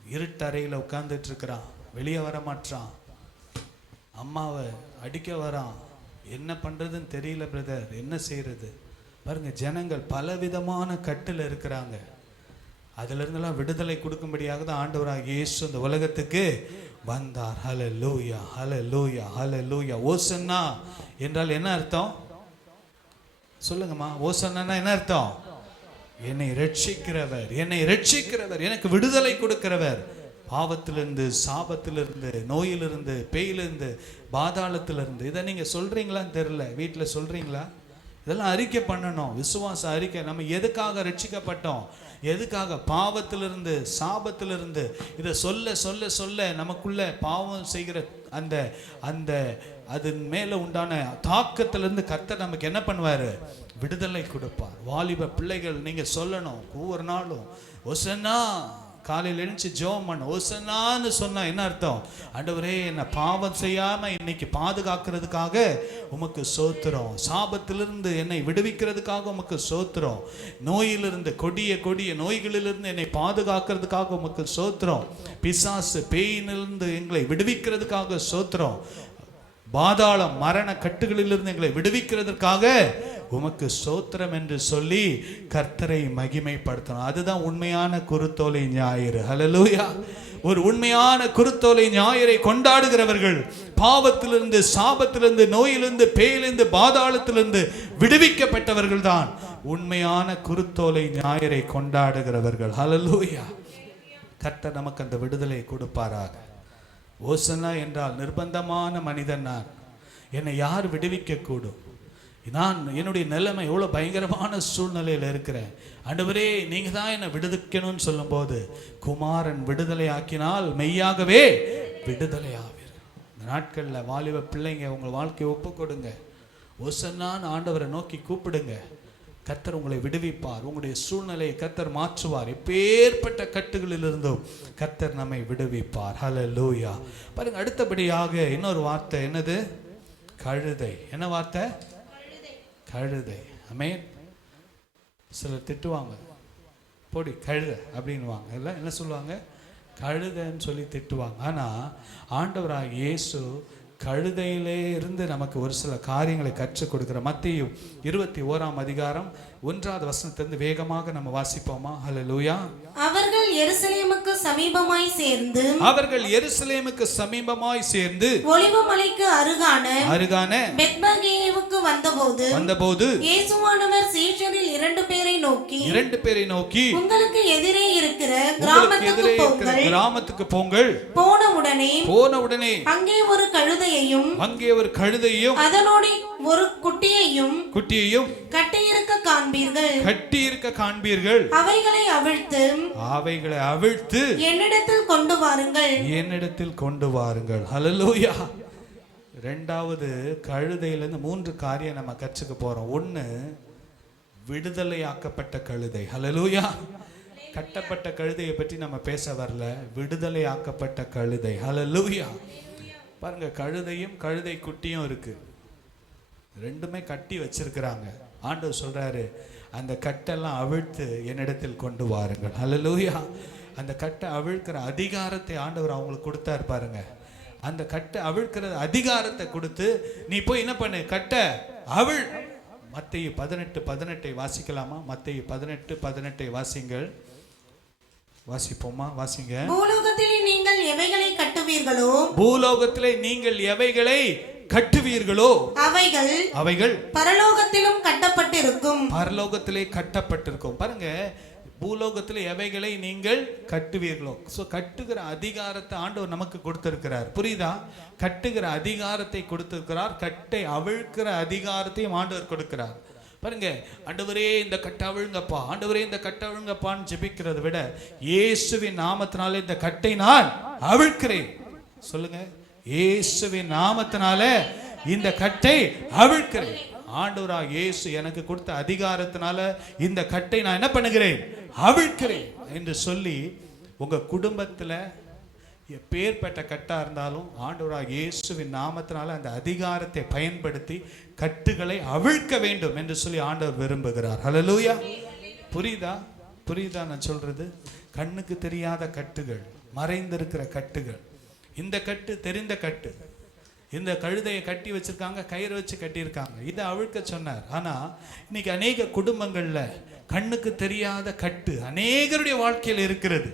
இருட்டறையில் உட்கார்ந்துட்டு இருக்கிறான், வெளியே வர மாட்டான், அம்மாவை அடிக்க வரான், என்ன பண்றதுன்னு தெரியல பிரதர், என்ன செய்யறது? பாருங்க, ஜனங்கள் பலவிதமான கட்டில் இருக்கிறாங்க. அதுல இருந்தெல்லாம் விடுதலை கொடுக்கும்படியாக தான் ஆண்டவராக இயேசு இந்த உலகத்துக்கு வந்தார். ஹல்லேலூயா, ஹல்லேலூயா, ஹல்லேலூயா. ஓசன்னா என்றால் என்ன அர்த்தம்? சொல்லுங்கம்மா, ஓசன்னா என்ன அர்த்தம்? என்னை ரட்சிக்கிறவர், என்னை ரட்சிக்கிறவர், எனக்கு விடுதலை கொடுக்கிறவர், பாவத்திலிருந்து சாபத்திலிருந்து நோயிலிருந்து பேயிலிருந்து பாதாளத்திலிருந்து. இதை நீங்க சொல்றீங்களான்னு தெரியல, வீட்டில் சொல்றீங்களா? இதெல்லாம் அறிக்கை பண்ணணும், விசுவாச அறிக்கை. நம்ம எதுக்காக ரட்சிக்கப்பட்டோம், எதுக்காக? பாவத்திலிருந்து சாபத்திலிருந்து. இதை சொல்ல சொல்ல சொல்ல நமக்குள்ள பாவம் செய்கிற அந்த அந்த அதன் மேல உண்டான தாக்கத்திலிருந்து கர்த்தர் நமக்கு என்ன பண்ணுவாரு? விடுதலை கொடுப்பார். வாலிப பிள்ளைகள், நீங்க சொல்லணும் ஒவ்வொரு நாளும் ஓசன்னா. காலையில் எழுந்துச்சு ஜெபம் பண்ண, ஓசன்னான்னு சொன்னா என்ன அர்த்தம்? ஆண்டவரே, என்னை பாவம் செய்யாம இன்னைக்கு பாதுகாக்கிறதுக்காக உமக்கு சோத்திரம், சாபத்திலிருந்து என்னை விடுவிக்கிறதுக்காக உமக்கு சோத்திரம், நோயிலிருந்து கொடிய கொடிய நோய்களிலிருந்து என்னை பாதுகாக்கிறதுக்காக உமக்கு சோத்திரம், பிசாசு பேயினிலிருந்து எங்களை விடுவிக்கிறதுக்காக சோத்திரம், பாதாளம் மரண கட்டுகளிலிருந்து எங்களை விடுவிக்கிறதுக்காக உமக்கு சோத்திரம் என்று சொல்லி கர்த்தரை மகிமைப்படுத்தணும். அதுதான் உண்மையான குருத்தோலை ஞாயிறு. ஹல்லேலூயா. ஒரு உண்மையான குருத்தோலை ஞாயிறை கொண்டாடுகிறவர்கள் பாவத்திலிருந்து சாபத்திலிருந்து நோயிலிருந்து பேயிலிருந்து பாதாளத்திலிருந்து விடுவிக்கப்பட்டவர்கள் தான் உண்மையான குருத்தோலை ஞாயிறை கொண்டாடுகிறவர்கள். ஹல்லேலூயா. கர்த்தர் நமக்கு அந்த விடுதலை கொடுப்பாராக. ஓசன்னா என்றால் நிர்பந்தமான மனிதன் நான், என்னை யார் விடுவிக்க கூடும்? நான் என்னுடைய நிலைமை எவ்வளோ பயங்கரமான சூழ்நிலையில் இருக்கிறேன், ஆண்டவரே நீங்க தான் என்னை விடுவிக்கணும்னு சொல்லும்போது குமாரன் விடுதலை ஆக்கினால் மெய்யாகவே விடுதலை ஆவீர்கள். இந்த நாட்களில் வாலிப பிள்ளைங்க உங்கள் வாழ்க்கையை ஒப்பு கொடுங்க, ஓசன்னான்னு ஆண்டவரை நோக்கி கூப்பிடுங்க. கர்த்தர் உங்களை விடுவிப்பார், உங்களுடைய சூழ்நிலையை கர்த்தர் மாற்றுவார். எப்பேற்பட்ட கட்டுகளிலிருந்தும் கர்த்தர் நம்மை விடுவிப்பார். ஹல்லேலூயா. பாருங்க, அடுத்தபடியாக இன்னொரு வார்த்தை என்னது? கழுதை. என்ன வார்த்தை? கழுதை. ஆமென். சிலர் திட்டுவாங்க, போடி கழுதை அப்படின்வாங்க. இல்லை, என்ன சொல்லுவாங்க? கழுதைன்னு சொல்லி திட்டுவாங்க. ஆனா ஆண்டவராக இயேசு கழுதையிலே இருந்து நமக்கு ஒரு சில காரியங்களை கற்றுக் கொடுக்கிற. மத்தேயு 21ஆம் அதிகாரம் 1வது வசனத்திலிருந்து வேகமாக நம்ம வாசிப்போமா? ஹல்லேலூயா. அவர்கள் எருசலேமுக்கு சமீபமாய் சேர்ந்து ஒலிவமலைக்கு அருகான பெத்பகேவுக்கு வந்தபோது இயேசுவானவர் சீஷரில் 2 பேரை நோக்கி உங்களுக்கு எதிரே இருக்கிற கிராமத்துக்கு போங்கள். போன உடனே அங்கே ஒரு கழுதையையும் அதனோடு ஒரு குட்டியையும் கட்டியிருக்க காண்பீர்கள். அவைகளை அவிழ்த்து என்னிடத்தில் கொண்டு வாருங்கள். ஹல்லேலூயா. ரெண்டாவது கழுதையிலேருந்து 3 காரியம் நம்ம கற்றுக்க போறோம். ஒன்று, விடுதலையாக்கப்பட்ட கழுதை. ஹல்லேலூயா. கட்டப்பட்ட கழுதையை பற்றி நம்ம பேச வரல, விடுதலையாக்கப்பட்ட கழுதை. ஹல்லேலூயா. பாருங்க, கழுதையும் கழுதை குட்டியும் இருக்கு, ரெண்டுமே கட்டி வச்சிருக்கிறாங்க. ஆண்டவர் சொல்றாரு, அந்த கட்டெல்லாம் அவிழ்த்து என்னிடத்தில் கொண்டு வாருங்கள். ஹல்லேலூயா. அந்த கட்டை அவிழ்க்கிற அதிகாரத்தை ஆண்டவர் அவங்களுக்கு கொடுத்தாரு பாருங்க. அந்த கட்டை அவிழ்க்கிற அதிகாரத்தை கொடுத்து, நீ போய் என்ன பண்ணு, கட்டை அவிழ். மத்தேயு 18:18 வாசிக்கலாமா? மத்தேயு 18:18 வாசிங்கள். வாசிப்போமா? வாசிங்க. பூலோகத்திலே நீங்கள் எவைகளை கட்டுவீர்களோ, பூலோகத்திலே நீங்கள் எவைகளை கட்டுவீர்களோ அவைகள் பரலோகத்திலும் கட்டப்பட்டிருக்கும். பரலோகத்திலே கட்டப்பட்டிருக்கும். பாருங்க, பூலோகத்திலே எவைகளை நீங்கள் கட்டுவீர்களோ. சோ கட்டுகிற அதிகாரத்தை ஆண்டவர் நமக்கு கொடுத்திருக்கிறார். புரியுதா? கட்டுகிற அதிகாரத்தை கொடுத்திருக்கிறார். கட்டை அவிழ்க்கிற அதிகாரத்தையும் ஆண்டவர் கொடுக்கிறார். பாருங்க, ஆண்டவரே இந்த கட்டை அவிழுங்கப்பா, ஆண்டவரே இந்த கட்டை அவிழுங்கப்பான்னு ஜெபிக்கிறதை விட, இயேசுவின் நாமத்தினாலே இந்த கட்டை நான் அவிழ்க்கிறேன் சொல்லுங்க. இயேசுவின் நாமத்தினால இந்த கட்டை அவிழ்க்கிறேன். ஆண்டவராக இயேசு எனக்கு கொடுத்த அதிகாரத்தினால இந்த கட்டை நான் என்ன பண்ணுகிறேன், அவிழ்க்கிறேன் என்று சொல்லி, உங்க குடும்பத்துல எப்பேற்பட்ட கட்டா இருந்தாலும் ஆண்டவராக இயேசுவின் நாமத்தினால அந்த அதிகாரத்தை பயன்படுத்தி கட்டுகளை அவிழ்க்க வேண்டும் என்று சொல்லி ஆண்டவர் விரும்புகிறார். ஹல்லேலூயா. புரியுதா நான் சொல்றது? கண்ணுக்கு தெரியாத கட்டுகள், மறைந்திருக்கிற கட்டுகள். இந்த கட்டு தெரிந்த கட்டு. இந்த கழுதையை கட்டி வச்சிருக்காங்க, கயிறு வச்சு கட்டியிருக்காங்க, இதை அவிழ்க்க சொன்னார். ஆனா இன்னைக்கு அநேக குடும்பங்கள்ல கண்ணுக்கு தெரியாத கட்டு அநேகருடைய வாழ்க்கையில் இருக்கிறது.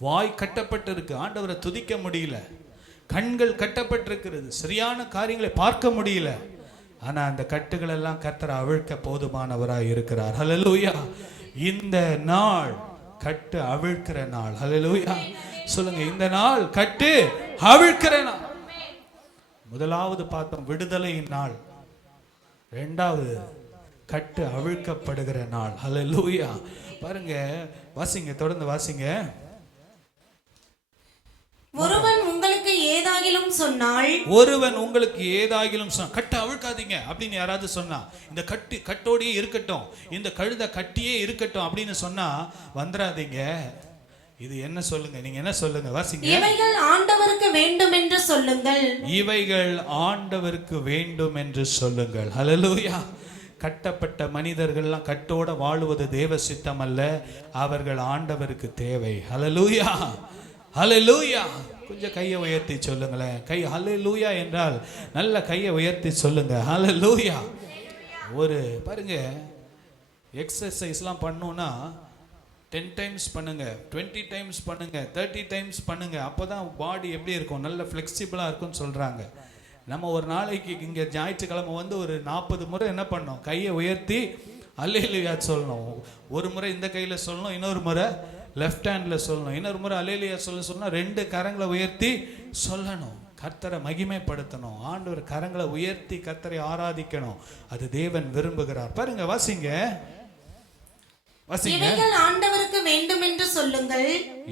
வாய் கட்டப்பட்டு இருக்கு, ஆண்டவரை துதிக்க முடியல. கண்கள் கட்டப்பட்டிருக்கிறது, சரியான காரியங்களை பார்க்க முடியல. ஆனா அந்த கட்டுகள் எல்லாம் கர்த்தர் அவிழ்க்க போதுமானவராய் இருக்கிறார். ஹல்லேலூயா. இந்த நாள் கட்டு அவிழ்க்கிற நாள். ஹல்லேலூயா. சொல்லுங்க, இந்த நாள் கட்டு அவிழ்க்கிற நாள். முதலாவது பார்த்தோம் விடுதலையின் நாள், இரண்டாவது கட்டு அவிழ்க்கப்படுகிற நாள். ஹல்லேலூயா. பாருங்க, வாசிங்க, தொடர்ந்து வாசிங்க. ஒருவன் உங்களுக்கு ஏதாகிலும் சொன்னால், கட்டை அவிழ்க்காதீங்க அப்படின்னு யாராவது சொன்னா, இந்த கட்டோடையே இருக்கட்டும், இந்த கழுதை கட்டியே இருக்கட்டும் அப்படின்னு சொன்னா வந்துடாதீங்க. இது என்ன சொல்லுங்க, நீங்க என்ன சொல்லுங்க? வாசிங்க. இவைகள் ஆண்டவருக்கு வேண்டும் என்று சொல்லுங்கள். இவைகள் ஆண்டவருக்கு வேண்டும் என்று சொல்லுங்கள். ஹல்லேலூயா. கட்டப்பட்ட மனிதர்கள்லாம் கட்டோட வாழுவது தேவ சித்தம் அல்ல, அவர்கள் ஆண்டவருக்கு தேவை. ஹல்லேலூயா. ஹல்லேலூயா. கொஞ்சம் கையை உயர்த்தி சொல்லுங்களேன். கை ஹல்லேலூயா என்றால் நல்ல கையை உயர்த்தி சொல்லுங்க. ஹல்லேலூயா. ஒரு பாருங்க, எக்ஸசைஸ்லாம் பண்ணோம்னா 10 டைம்ஸ் பண்ணுங்க, 20 டைம்ஸ் பண்ணுங்க, 30 டைம்ஸ் பண்ணுங்க. அப்போதான் பாடி எப்படி இருக்கும், நல்ல ஃப்ளெக்சிபிளா இருக்கும்னு சொல்றாங்க. நம்ம ஒரு நாளைக்கு இங்க ஞாயிற்றுக்கிழமை வந்து ஒரு 40 முறை என்ன பண்ணோம், கையை உயர்த்தி அல்லேலூயா சொல்லணும். ஒரு முறை இந்த கையில சொல்லணும், இன்னொரு முறை லெஃப்ட் ஹேண்ட்ல சொல்லணும், இன்னொரு முறை அல்லேலூயா சொன்னா 2 கரங்களை உயர்த்தி சொல்லணும். கர்த்தரை மகிமைப்படுத்தணும். ஆண்டவர் கரங்களை உயர்த்தி கர்த்தரை ஆராதிக்கணும். அது தேவன் விரும்புகிறார். பாருங்க, வாசிங்க. இவைகள் ஆண்டவருக்கு வேண்டும் என்று சொல்லுங்கள்.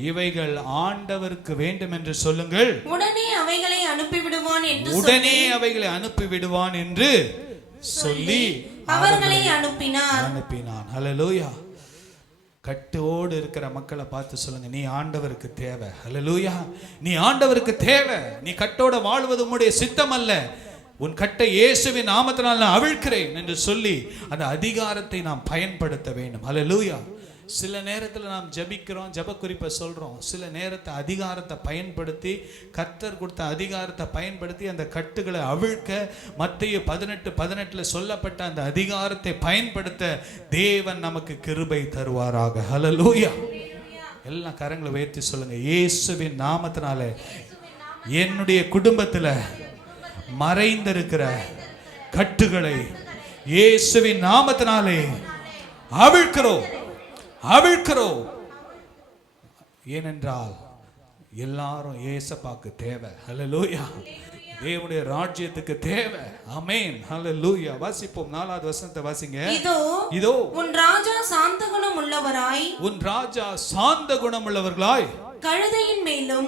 இவைகள் ஆண்டவருக்கு வேண்டும் என்று சொல்லுங்கள். உடனே அவைகளை அனுப்பிவிடுவான் என்று சொல்லி அவர்களை அனுப்பினான். ஹல்லேலூயா. கட்டோடு இருக்கிற மக்களை பார்த்து சொல்லுங்க, நீ ஆண்டவருக்கு தேவை. ஹல்லேலூயா. நீ ஆண்டவருக்கு தேவை. நீ கட்டோட வாழ்வது உம்முடைய சித்தம் அல்ல. உன் கட்டை இயேசுவின் நாமத்தினால் நான் அவிழ்க்கிறேன் என்று சொல்லி அந்த அதிகாரத்தை நாம் பயன்படுத்த வேண்டும். ஹல்லேலூயா. சில நேரத்தில் நாம் ஜெபிக்கிறோம், ஜெப குறிப்பை சொல்றோம். சில நேரத்தை அதிகாரத்தை பயன்படுத்தி, கர்த்தர் கொடுத்த அதிகாரத்தை பயன்படுத்தி அந்த கட்டுகளை அவிழ்க்க மத்தேயு 18:18 சொல்லப்பட்ட அந்த அதிகாரத்தை பயன்படுத்த தேவன் நமக்கு கிருபை தருவாராக. ஹல்லேலூயா. எல்லாம் கரங்களை உயர்த்தி சொல்லுங்க, இயேசுவின் நாமத்தினால என்னுடைய குடும்பத்தில் மறைந்திருக்கிற கட்டுகளை இயேசுவின் நாமத்தினாலே அவிழ்க்கிறோம். ஏனென்றால் எல்லாரும் ஏசப்பாக்கு தேவை. ஹல்லேலூயா. தேவனுடைய ராஜ்யத்துக்கு தேவை. ஆமென். ஹல்லேலூயா. வாசிப்போம். 4வது வசனத்தை வாசிங்க. இதோ உன் ராஜா சாந்த குணம் உள்ளவர்களாய் கழுதையின் மேலும்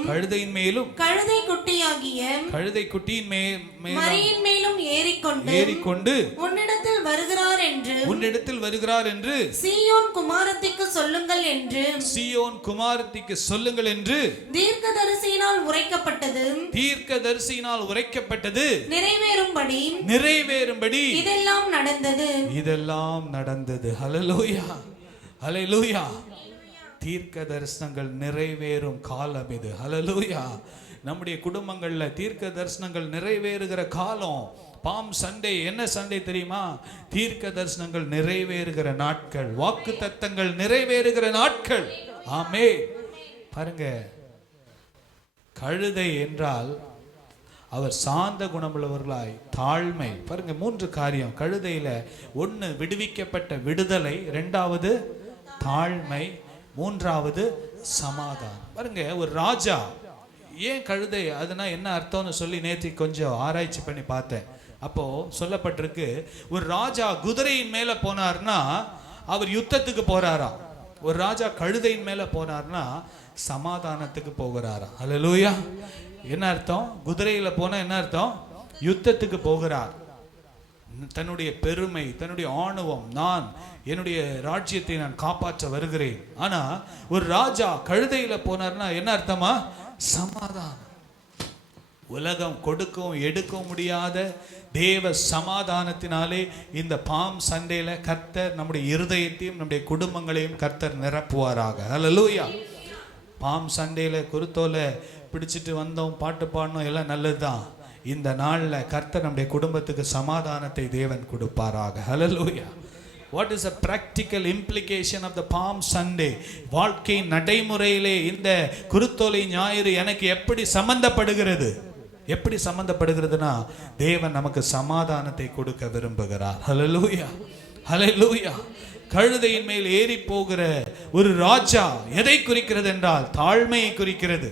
கழுதை குட்டியாகிய கழுதை குட்டியின் மரியின் மேலும் ஏறிக்கொண்டு உன்னிடத்தில் வருகிறார் என்று சீயோன் குமாரத்திக்கு சொல்லுங்கள் என்று தீர்க்கதரிசியினால் உரைக்கப்பட்டது நிறைவேறும்படி இதெல்லாம் நடந்தது ஹல்லேலூயா ஹல்லேலூயா. தீர்க்க தரிசனங்கள் நிறைவேறும் காலம் இது. ஹல்லேலூயா. நம்முடைய குடும்பங்கள்ல தீர்க்க தரிசனங்கள் நிறைவேறுகிற காலம். பாம் சண்டே என்ன சண்டே தெரியுமா? தீர்க்க தரிசனங்கள் நிறைவேறுகிற நாட்கள், வாக்கு தத்தங்கள் நிறைவேறுகிற நாட்கள். ஆமென். பாருங்க, கழுதை என்றால் அவர் சாந்த குணமுள்ளவர்களாய் தாழ்மை. பாருங்க, 3 காரியம் கழுதையில. 1 விடுவிக்கப்பட்ட விடுதலை, 2வது தாழ்மை, 3வது சமாதானம். பாருங்க, ஒரு ராஜா ஏன் கழுதை, அதுனா என்ன அர்த்தம்னு சொல்லி நேற்று கொஞ்சம் ஆராய்ச்சி பண்ணி பார்த்தேன். அப்போ சொல்லப்பட்டிருக்கு, ஒரு ராஜா குதிரையின் மேல போனார்னா அவர் யுத்தத்துக்கு போறாரா. ஒரு ராஜா கழுதையின் மேல போனார்னா சமாதானத்துக்கு போகிறாரா. ஹல்லேலூயா. என்ன அர்த்தம்? குதிரையில போனா என்ன அர்த்தம்? யுத்தத்துக்கு போகிறார். தன்னுடைய பெருமை, தன்னுடைய ஆணவம், நான் என்னுடைய ராஜ்யத்தை நான் காப்பாற்ற வருகிறேன். ஆனா ஒரு ராஜா கழுதையில போனார்னா என்ன அர்த்தமா? சமாதானம். உலகம் கொடுக்கவும் எடுக்கவும் முடியாத தேவ சமாதானத்தினாலே இந்த பாம் சண்டேல கர்த்தர் நம்முடைய இருதயத்தையும் நம்முடைய குடும்பங்களையும் கர்த்தர் நிரப்புவாராக. ஹல்லேலூயா. பாம் சண்டேல குருத்தோல பிடிச்சிட்டு வந்தோம், பாட்டு பாடணும், எல்லாம் நல்லதுதான். இந்த நாள்ல கர்த்தர் நம்முடைய குடும்பத்துக்கு சமாதானத்தை தேவன் கொடுப்பாராக. ஹல்லேலூயா. What is a practical implication of the Palm Sunday? வாழ்க்கை நடைமுறையிலே இந்த குருத்தோலை ஞாயிறு எனக்கு எப்படி சம்பந்தப்படுகிறது? எப்படி சம்பந்தப்படுகிறதுனா, தேவன் நமக்கு சமாதானத்தை கொடுக்க விரும்புகிறார். ஹல்லேலூயா ஹல்லேலூயா. கழுதையின் மேல் ஏறி போகிற ஒரு ராஜா எதை குறிக்கிறது என்றால் தாழ்மையை குறிக்கிறது.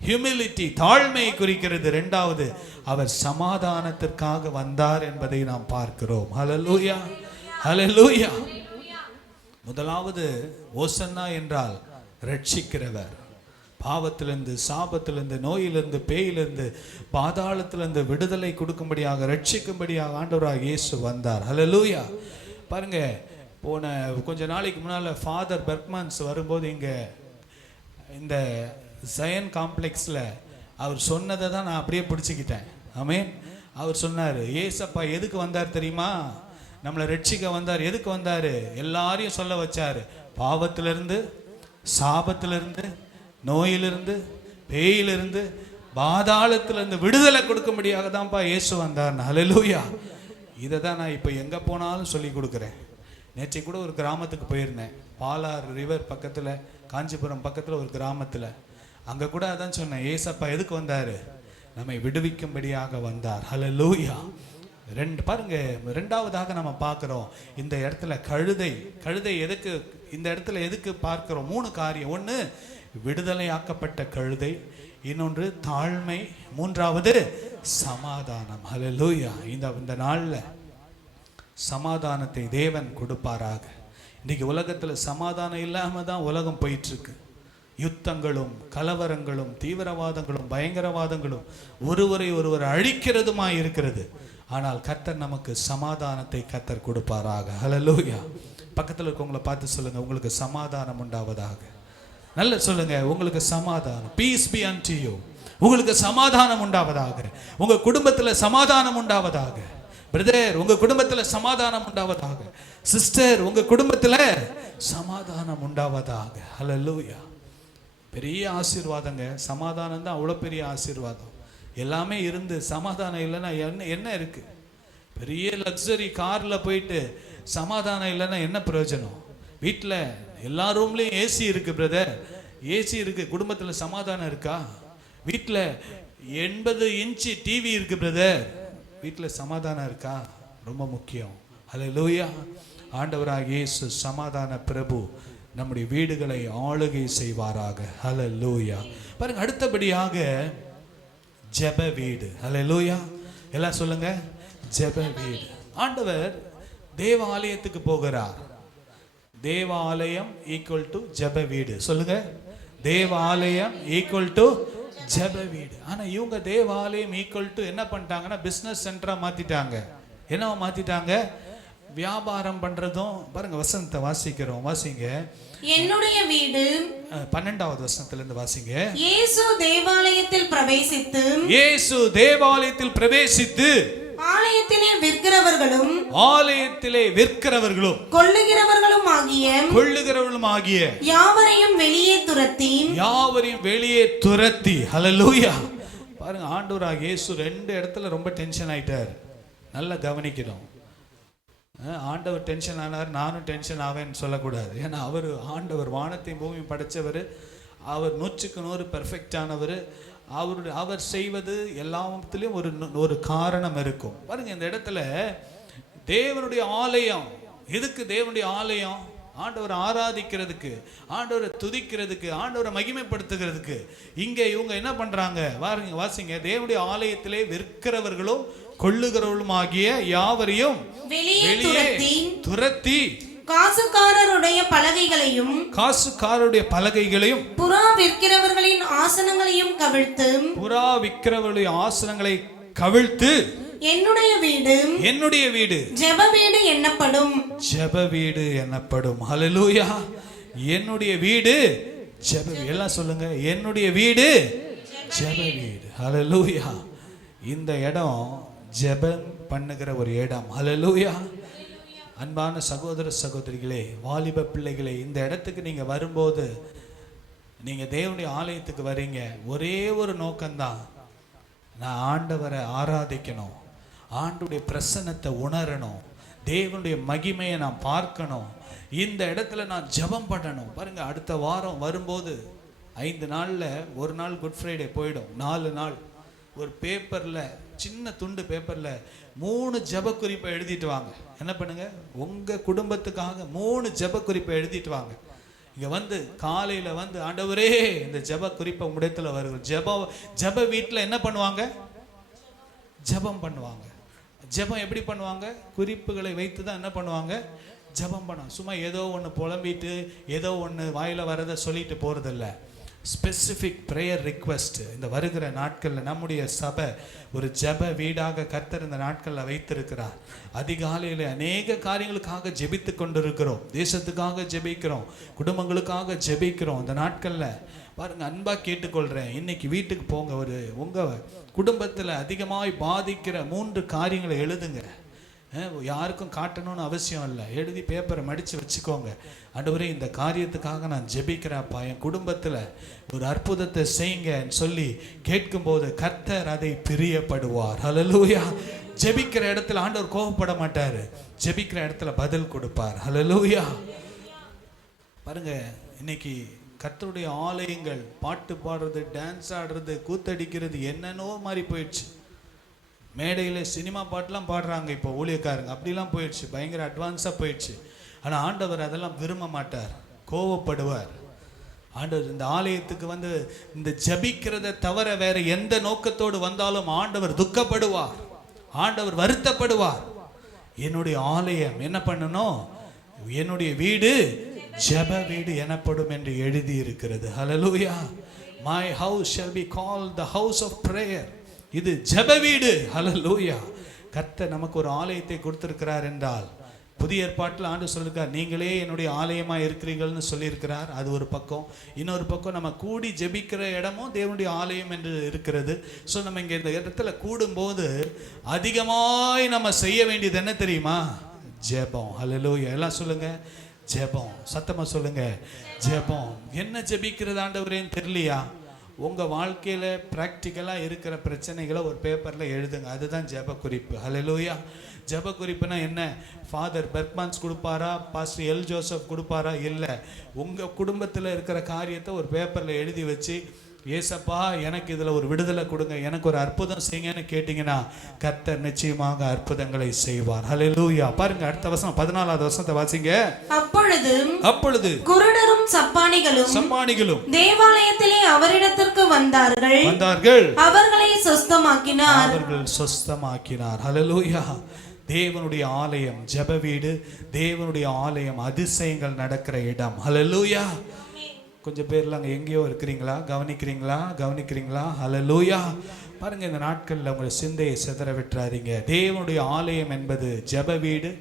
ஹியூமிலிட்டி, தாழ்மையை குறிக்கிறது. 2வது அவர் சமாதானத்திற்காக வந்தார் என்பதை நாம் பார்க்கிறோம். ஹல்லேலூயா ஹல்லேலூயா. முதலாவது ஓசன்னா என்றால் ரட்சிக்கிறவர். பாவத்திலிருந்து, சாபத்திலிருந்து, நோயிலிருந்து, பேயிலிருந்து, பாதாளத்திலிருந்து விடுதலை கொடுக்கும்படியாக, ரட்சிக்கும்படியாக ஆண்டவராக இயேசு வந்தார். ஹல்லேலூயா. பாருங்க, போன கொஞ்ச நாளைக்கு முன்னால் ஃபாதர் பெர்க்மன்ஸ் வரும்போது இங்கே இந்த ஜயன் காம்ப்ளெக்ஸில் அவர் சொன்னதை தான் நான் அப்படியே பிடிச்சிக்கிட்டேன். ஆமென். அவர் சொன்னார், ஏசப்பா எதுக்கு வந்தார் தெரியுமா? நம்மளை ரட்சிக்க வந்தார். எதுக்கு வந்தார்? எல்லாரையும் சொல்ல வச்சார். பாவத்திலிருந்து, சாபத்திலிருந்து, நோயிலிருந்து, பேயிலிருந்து, பாதாளத்திலிருந்து விடுதலை கொடுக்கும்படியாக தான்ப்பா இயேசு வந்தார். ஹல்லேலூயா. இதை தான் நான் இப்போ எங்கே போனாலும் சொல்லி கொடுக்குறேன். நேற்றை கூட ஒரு கிராமத்துக்கு போயிருந்தேன். பாலார் ரிவர் பக்கத்தில், காஞ்சிபுரம் பக்கத்தில் ஒரு கிராமத்தில். அங்கே கூட அதான் சொன்னேன், ஏசப்பா எதுக்கு வந்தார்? நம்மை விடுவிக்கும்படியாக வந்தார். ஹல்லேலூயா. பாருங்க, 2வதாக நம்ம பார்க்கிறோம் இந்த இடத்துல கழுதை எதுக்கு இந்த இடத்துல எதுக்கு பார்க்கிறோம்? 3 காரியம். 1 விடுதலையாக்கப்பட்ட கழுதை, இன்னொன்று தாழ்மை, 3வது சமாதானம். ஹல்லேலூயா. இந்த நாள்ல சமாதானத்தை தேவன் கொடுப்பாராக. இன்னைக்கு உலகத்துல சமாதானம் இல்லாம தான் உலகம் போயிட்டு இருக்கு. யுத்தங்களும், கலவரங்களும், தீவிரவாதங்களும், பயங்கரவாதங்களும், ஒருவர் அழிக்கிறதுமா இருக்கிறது. ஆனால் கர்த்தர் நமக்கு சமாதானத்தை கர்த்தர் கொடுப்பாராக. ஹல்லேலூயா. பக்கத்தில் இருக்கவங்களை பார்த்து சொல்லுங்க, உங்களுக்கு சமாதானம் உண்டாவதாக. நல்ல சொல்லுங்க, உங்களுக்கு சமாதானம். Piece B and you. உங்களுக்கு சமாதானம் உண்டாவதாக. உங்க குடும்பத்தில் சமாதானம் உண்டாவதாக. பிரதர், உங்க குடும்பத்தில் சமாதானம் உண்டாவதாக. சிஸ்டர், உங்க குடும்பத்தில் சமாதானம் உண்டாவதாக. ஹல்லேலூயா. பெரிய ஆசீர்வாதங்க. சமாதானம் தான் அவ்வளோ பெரிய ஆசீர்வாதம். எல்லாமே இருந்து சமாதானம் இல்லைன்னா என்ன இருக்கு? பெரிய லக்ஸரி கார்ல போயிட்டு சமாதானம் இல்லைன்னா என்ன பிரயோஜனம்? வீட்டில் எல்லா ரூம்லையும் ஏசி இருக்கு பிரதர், ஏசி இருக்கு. குடும்பத்தில் சமாதானம் இருக்கா? வீட்டில் 80 இன்ச்சு டிவி இருக்கு பிரதர், வீட்டில் சமாதானம் இருக்கா? ரொம்ப முக்கியம். ஹல்லேலூயா. ஆண்டவராகிய இயேசு சமாதான பிரபு நம்முடைய வீடுகளை ஆளுகை செய்வாராக. ஹல்லேலூயா. பாருங்க, அடுத்தபடியாக ஜெப வீடு. ஹல்லேலூயா. எல்லாம் சொல்லுங்க, ஜெப வீடு. ஆண்டவர் தேவாலயத்துக்கு போகிறார். தேவாலயம் ஈக்குவல் டு ஜெப வீடு. சொல்லுங்க, தேவாலயம் ஈக்குவல் டு ஜெப வீடு. ஆனா இவங்க தேவாலயம் ஈக்குவல் டு என்ன பண்ணிட்டாங்கன்னா பிசினஸ் சென்டரா மாத்திட்டாங்க. என்னவா மாத்திட்டாங்க? வியாபாரம் பண்றதும். பாருங்க வசனத்தை வாசிக்கிறோம், வாசிங்க. என்னுடைய வீடு 12வது வசனத்துல இருந்து வாசிங்க. இயேசு தேவாலயத்தில் பிரவேசித்து, இயேசு தேவாலயத்தில் பிரவேசித்து ஆலயத்திலே விற்கிறவர்களும் கொள்ளுகிறவர்களும் ஆகிய யாவரையும் வெளியே துரத்தி. ஹல்லேலூயா. பாருங்க, ஆண்டவராகிய இயேசு 2 இடத்துல ரொம்ப டென்ஷன் ஆயிட்டார். நல்லா கவனிக்கணும். ஆண்டவர் டென்ஷன் ஆனார், நானும் டென்ஷன் ஆவேன்னு சொல்லக்கூடாது. ஏன்னா ஆண்டவர் வானத்தையும் பூமியும் படைச்சவர். அவர் 100க்கு 100 பெர்ஃபெக்டானவர். அவர் செய்வது எல்லாத்திலையும் ஒரு காரணம் இருக்கும். பாருங்க, இந்த இடத்துல தேவனுடைய ஆலயம். எதுக்கு தேவனுடைய ஆலயம்? ஆண்டவரை ஆராதிக்கிறதுக்கு, ஆண்டவரை துதிக்கிறதுக்கு, ஆண்டவரை மகிமைப்படுத்துகிறதுக்கு. இங்க இவங்க என்ன பண்றாங்க? வாசிங்க. தேவனுடைய ஆலயத்திலே விற்கிறவர்களும் கொள்ளுகிறவர்களும் ஆகிய யாவரையும் வெளியே துரத்தி காசுக்காரருடைய பலகைகளையும் புறா விற்கிறவர்களின் ஆசனங்களை கவிழ்த்து என்னுடைய வீடு ஜெப வீடு என்னப்படும். ஹல்லேலூயா. என்னுடைய வீடு ஜெப வீடு. எல்லாம் சொல்லுங்க, என்னுடைய வீடு ஜெப வீடு. ஹல்லேலூயா. இந்த இடம் ஜெபம் பண்ணுகிற ஒரு இடம். ஹல்லேலூயா. அன்பான சகோதர சகோதரிகளே, வாலிப பிள்ளைகளே, இந்த இடத்துக்கு நீங்க வரும்போது, நீங்க தேவனுடைய ஆலயத்துக்கு வரீங்க, ஒரே ஒரு நோக்கம்தான். நான் ஆண்டவரை ஆராதிக்கணும், ஆண்டுடைய பிரசன்னத்தை உணரணும், தேவனுடைய மகிமையை நான் பார்க்கணும், இந்த இடத்துல நான் ஜெபம் பண்ணணும். பாருங்க, அடுத்த வாரம் வரும்போது 5 நாள்ல ஒரு நாள் குட் ஃப்ரைடே போயிடும். 4 நாள் ஒரு பேப்பர்ல, சின்ன துண்டு பேப்பர்ல 3 ஜெப குறிப்பை எழுதிட்டு வாங்க. என்ன பண்ணுங்க? உங்க குடும்பத்துக்காக 3 ஜெப குறிப்பை எழுதிட்டு வாங்க. இங்க வந்து காலையில வந்து, ஆண்டவரே இந்த ஜெப குறிப்பை உம்முடையத்துல வருது. ஜெப வீட்டுல என்ன பண்ணுவாங்க? ஜெபம் பண்ணுவாங்க. ஜெபம் எப்படி பண்ணுவாங்க? குறிப்புகளை வைத்து தான் என்ன பண்ணுவாங்க? ஜெபம் பண்ணுவாங்க. சும்மா ஏதோ ஒன்று புலம்பிட்டு ஏதோ ஒன்று வாயில வரதை சொல்லிட்டு போறதில்ல. Specific prayer request. இந்த வருகிற நாட்களில் நம்முடைய சபை ஒரு ஜெப வீடாக கர்த்தர் இந்த நாட்களில் வைத்திருக்கிறார். அதிகாலையில் அநேக காரியங்களுக்காக ஜெபித்து கொண்டிருக்கிறோம். தேசத்துக்காக ஜெபிக்கிறோம், குடும்பங்களுக்காக ஜெபிக்கிறோம். இந்த நாட்களில் பாருங்க, அன்பாக கேட்டுக்கொள்கிறேன், இன்னைக்கு வீட்டுக்கு போங்க, உங்கள் குடும்பத்தில் அதிகமாக பாதிக்கிற 3 காரியங்களை எழுதுங்க. யாருக்கும் காட்டணும்னு அவசியம் இல்லை. எழுதி பேப்பரை மடித்து வச்சுக்கோங்க. ஆண்டவரே, இந்த காரியத்துக்காக நான் ஜெபிக்கிறேன்ப்பா, என் குடும்பத்தில் ஒரு அற்புதத்தை செய்யுங்கன்னு சொல்லி கேட்கும்போது கர்த்தர் அதை பிரியப்படுவார். ஹல்லேலூயா. ஜெபிக்கிற இடத்துல ஆண்டவர் கோபப்பட மாட்டார், ஜெபிக்கிற இடத்துல பதில் கொடுப்பார். ஹல்லேலூயா. பாருங்க, இன்னைக்கு கர்த்தருடைய ஆலயங்கள் பாட்டு பாடுறது, டான்ஸ் ஆடுறது, கூத்தடிக்கிறது என்னென்னோ மாதிரி போயிடுச்சு. மேடையில் சினிமா பாட்டெலாம் பாடுறாங்க இப்போ ஊழியக்காரங்க, அப்படிலாம் போயிடுச்சு, பயங்கர அட்வான்ஸாக போயிடுச்சு. ஆனால் ஆண்டவர் அதெல்லாம் விரும்ப மாட்டார், கோவப்படுவார். ஆண்டவர் இந்த ஆலயத்துக்கு வந்து இந்த ஜபிக்கிறத தவிர வேற எந்த நோக்கத்தோடு வந்தாலும் ஆண்டவர் துக்கப்படுவார், ஆண்டவர் வருத்தப்படுவார். என்னுடைய ஆலயம் என்ன பண்ணணும்? என்னுடைய வீடு ஜெப வீடு எனப்படும் என்று எழுதி இருக்கிறது. ஹல்லேலூயா. My house shall be called the house of prayer. இது ஜெப வீடு. ஹல்லேலூயா. கர்த்தர் நமக்கு ஒரு ஆலயத்தை கொடுத்திருக்கிறார் என்றால், புதிய ஏற்பாட்டில் ஆண்டு சொல்லியிருக்கார், நீங்களே என்னுடைய ஆலயமா இருக்கிறீர்கள்னு சொல்லியிருக்கிறார். அது ஒரு பக்கம். இன்னொரு பக்கம் நம்ம கூடி ஜெபிக்கிற இடமும் தேவனுடைய ஆலயம் என்று இருக்கிறது. ஸோ நம்ம இங்கே இந்த இடத்துல கூடும்போது அதிகமாய் நம்ம செய்ய வேண்டியது என்ன தெரியுமா? ஜெபம். ஹல்லேலூயா. எல்லாம் சொல்லுங்க, ஜெபம். சத்தமா சொல்லுங்க, ஜெபம். என்ன ஜெபிக்கிறது ஆண்டவரேன்னு தெரியலையா? உங்கள் வாழ்க்கையில் ப்ராக்டிக்கலாக இருக்கிற பிரச்சனைகளை ஒரு பேப்பரில் எழுதுங்க. அதுதான் ஜெப குறிப்பு. ஹல்லேலூயா. ஜெப குறிப்புனா என்ன? ஃபாதர் பெர்க்மான்ஸ் கொடுப்பாரா, பாஸ்டர் எல் ஜோசப் கொடுப்பாரா? இல்லை, உங்கள் குடும்பத்தில் இருக்கிற காரியத்தை ஒரு பேப்பரில் எழுதி வச்சு, ஏசப்பா எனக்கு இதில் ஒரு விடுதலை கொடுங்க, எனக்கு ஒரு அற்புதம் செய்யுங்கன்னு கேட்டிங்கன்னா கர்த்தர் நிச்சயமாக அற்புதங்களை செய்வார். ஹல்லேலூயா. பாருங்க, அடுத்த வசனம் 14வது வசனத்தை வாசிங்க. அப்பொழுது குருடரும் சப்பானிகளும் தேவாலயத்திலே அவரிடத்திற்கு வந்தார்கள். அவர்களை சொஸ்தமாக்கினார். ஹல்லேலூயா. தேவனுடைய ஆலயம் ஜெப வீடு, தேவனுடைய ஆலயம் அதிசயங்கள் நடக்கிற இடம். ஹல்லேலூயா. கொஞ்சம் பேர்லாம் அங்கே எங்கேயோ இருக்கிறீங்களா? கவனிக்கிறீங்களா? ஹல்லேலூயா. பாருங்க, இந்த நாட்களில் உங்களை சிந்தையை சிதற விட்டுறாதீங்க. தேவனுடைய ஆலயம் என்பது ஜெப வீடு,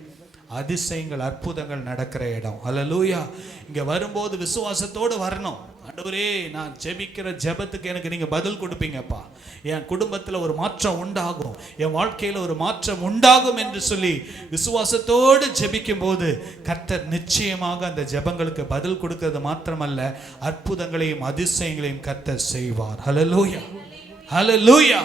அதிசயங்கள் அற்புதங்கள் நடக்கிற இடம். ஹல்லேலூயா. இங்கே வரும்போது விசுவாசத்தோடு வரணும். ஆண்டவரே, நான் ஜெபிக்கிற ஜெபத்துக்கு எனக்கு நீங்கள் பதில் கொடுப்பீங்கப்பா, என் குடும்பத்தில் ஒரு மாற்றம் உண்டாகும், என் வாழ்க்கையில் ஒரு மாற்றம் உண்டாகும் என்று சொல்லி விசுவாசத்தோடு ஜெபிக்கும் போது கர்த்தர் நிச்சயமாக அந்த ஜெபங்களுக்கு பதில் கொடுக்கிறது மாத்திரமல்ல, அற்புதங்களையும் அதிசயங்களையும் கர்த்தர் செய்வார். ஹல்லேலூயா, ஹல்லேலூயா.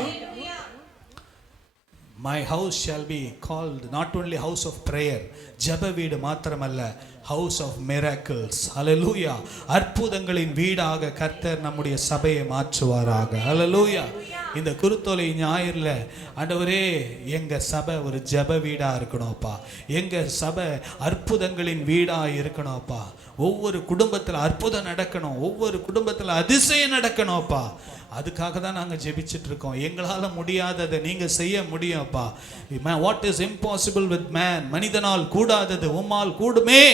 My house shall be called not only house of prayer, ஜெப வீடு மாத்திரமல்ல, house of miracles. ஹல்லேலூயா. அற்புதங்களின் வீடாக கர்த்தர் நம்முடைய சபையை மாற்றுவாராக. ஹல்லேலூயா. இந்த குருத்தோலை ஞாயிறில் ஆண்டவரே, எங்க சபை ஒரு ஜெப வீடா இருக்கணும்ப்பா, எங்க சபை அற்புதங்களின் வீடா இருக்கணும்ப்பா, ஒவ்வொரு குடும்பத்தில் அற்புதம் நடக்கணும், ஒவ்வொரு குடும்பத்தில் அதிசயம் நடக்கணும்ப்பா. அதுக்காக தான் நாங்கள் ஜெபிச்சுட்டு இருக்கோம். எங்களால் முடியாததை நீங்கள் செய்ய முடியும்ப்பா. What is impossible with man, மனிதனால் கூடாதது உம்மால் கூடுமே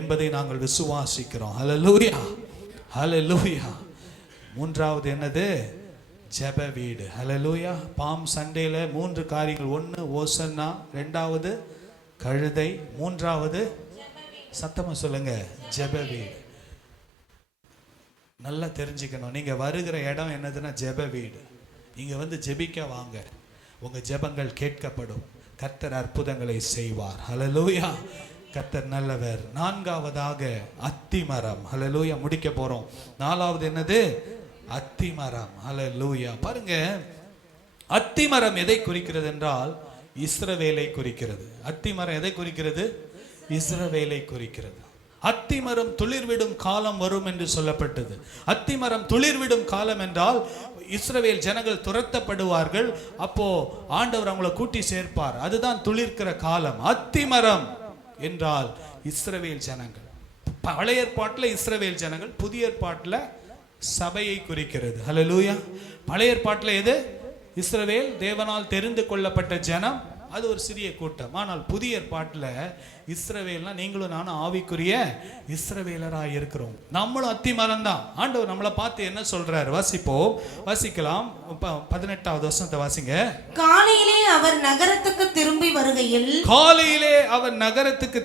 என்பதை நாங்கள் விசுவாசிக்கிறோம். ஹல்லேலூயா, ஹல்லேலூயா. மூன்றாவது என்னது? ஜெப வீடு. ஹல்லேலூயா. பாம் சண்டேல 3 காரியங்கள். 1 ஓசன்னா, 2வது கழுதை, 3வது சத்தமா சொல்லுங்க, ஜெப வீடு. நல்லா தெரிஞ்சுக்கணும், நீங்கள் வருகிற இடம் என்னதுன்னா ஜெப வீடு. இங்கே வந்து ஜெபிக்க வாங்க, உங்கள் ஜெபங்கள் கேட்கப்படும், கர்த்தர் அற்புதங்களை செய்வார். ஹல்லேலூயா. கர்த்தர் நல்லவர். 4வதாக அத்திமரம். ஹல்லேலூயா. முடிக்க போகிறோம். 4வது என்னது? அத்திமரம். ஹல்லேலூயா. பாருங்க, அத்திமரம் எதை குறிக்கிறது என்றால் இஸ்ரவேலை குறிக்கிறது. அத்திமரம் எதை குறிக்கிறது? இஸ்ரவேலை குறிக்கிறது. அத்திமரம் துளிர்விடும் காலம் வரும் என்று சொல்லப்பட்டது. அத்திமரம் துளிர்விடும் காலம் என்றால் இஸ்ரவேல் ஜனங்கள் துரத்தப்படுவார்கள், அப்போ ஆண்டவர் அவங்களை கூட்டி சேர்ப்பார். அதுதான் துளிர்க்கிற காலம். அத்திமரம் என்றால் இஸ்ரவேல் ஜனங்கள். பழைய ஏற்பாட்டில் இஸ்ரவேல் ஜனங்கள், புதிய ஏற்பாட்டில் சபையை குறிக்கிறது. ஹல்லேலூயா. பழைய ஏற்பாட்டில் எது? இஸ்ரவேல், தேவனால் தெரிந்து கொள்ளப்பட்ட ஜனம், அது ஒரு சிறிய கூட்டம். ஆனால் புதிய ஏற்பாட்டில் இஸ்ரவேல்னா நீங்களும் நானும் ஆவிக்குரிய இஸ்ரவேலராக இருக்கிறோம். நம்மளும் அத்திமரம் தான். ஆண்டவர் நம்மளை பார்த்து என்ன சொல்றாரு? வாசிக்கலாம். 18வது வசனத்தை வாசிங்க. காலையிலே அவர் நகரத்துக்கு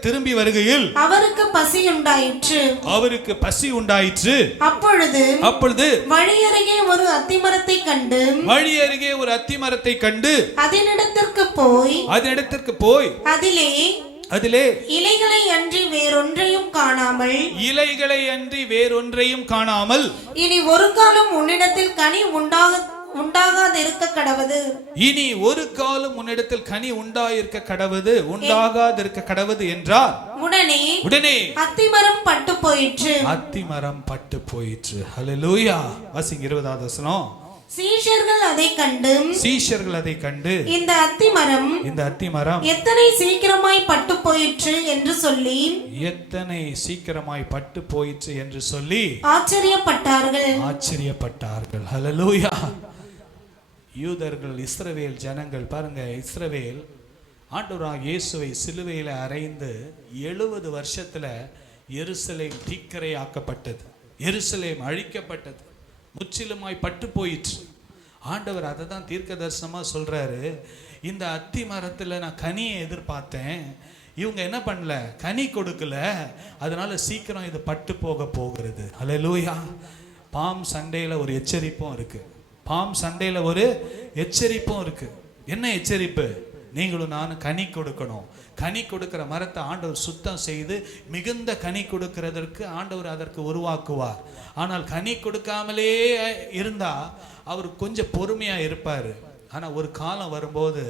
திரும்பி வருகையில் அவருக்கு பசி உண்டாயிற்று. அப்பொழுது வழியருகே ஒரு அத்திமரத்தை கண்டு அதனிடத்திற்கு போய் அதிலே இலைகளை அன்றி வேறொன்றையும் காணாமல் இனி ஒரு காலம் உன்னிடத்தில் கனி உண்டாகாதிருக்க கடவது என்றார். உடனே அத்திமரம் பட்டு போயிற்று. ஹல்லேலூயா. வாசிங்க 20வது வசனம். சீஷர்கள் அதை கண்டு இந்த அத்திமரம் எத்தனை சீக்கிரமாய் பட்டு போயிற்று என்று சொல்லி ஆச்சரியப்பட்டார்கள். ஹல்லேலூயா. யூதர்கள், இஸ்ரவேல் ஜனங்கள், பாருங்க, இஸ்ரவேல் ஆண்டவராகிய இயேசுவை சிலுவையில் அறைந்து 70 வருஷத்துல எருசலேம் தீக்கிரை ஆக்கப்பட்டது, எருசலேம் அழிக்கப்பட்டது, முற்றிலுமாய் பட்டு போயிற்று. ஆண்டவர் அதை தான் தீர்க்க தரிசனமா சொல்றாரு. இந்த அத்தி மரத்துல நான் கனியை எதிர்பார்த்தேன், இவங்க என்ன பண்ணல, கனி கொடுக்கல, அதனால சீக்கிரம் இது பட்டு போகிறது. ஹல்லேலூயா. பாம் சண்டேல ஒரு எச்சரிப்பும் இருக்கு. என்ன எச்சரிப்பு? நீங்களும் நானும் கனி கொடுக்கணும். கனி கொடுக்கிற மரத்தை ஆண்டவர் சுத்தம் செய்து மிகுந்த கனி கொடுக்கிறதற்கு ஆண்டவர் அதற்கு உருவாக்குவார். ஆனால் கனி கொடுக்காமலே இருந்தா அவர் கொஞ்சம் பொறுமையா இருப்பார். ஆனா ஒரு காலம் வரும்போது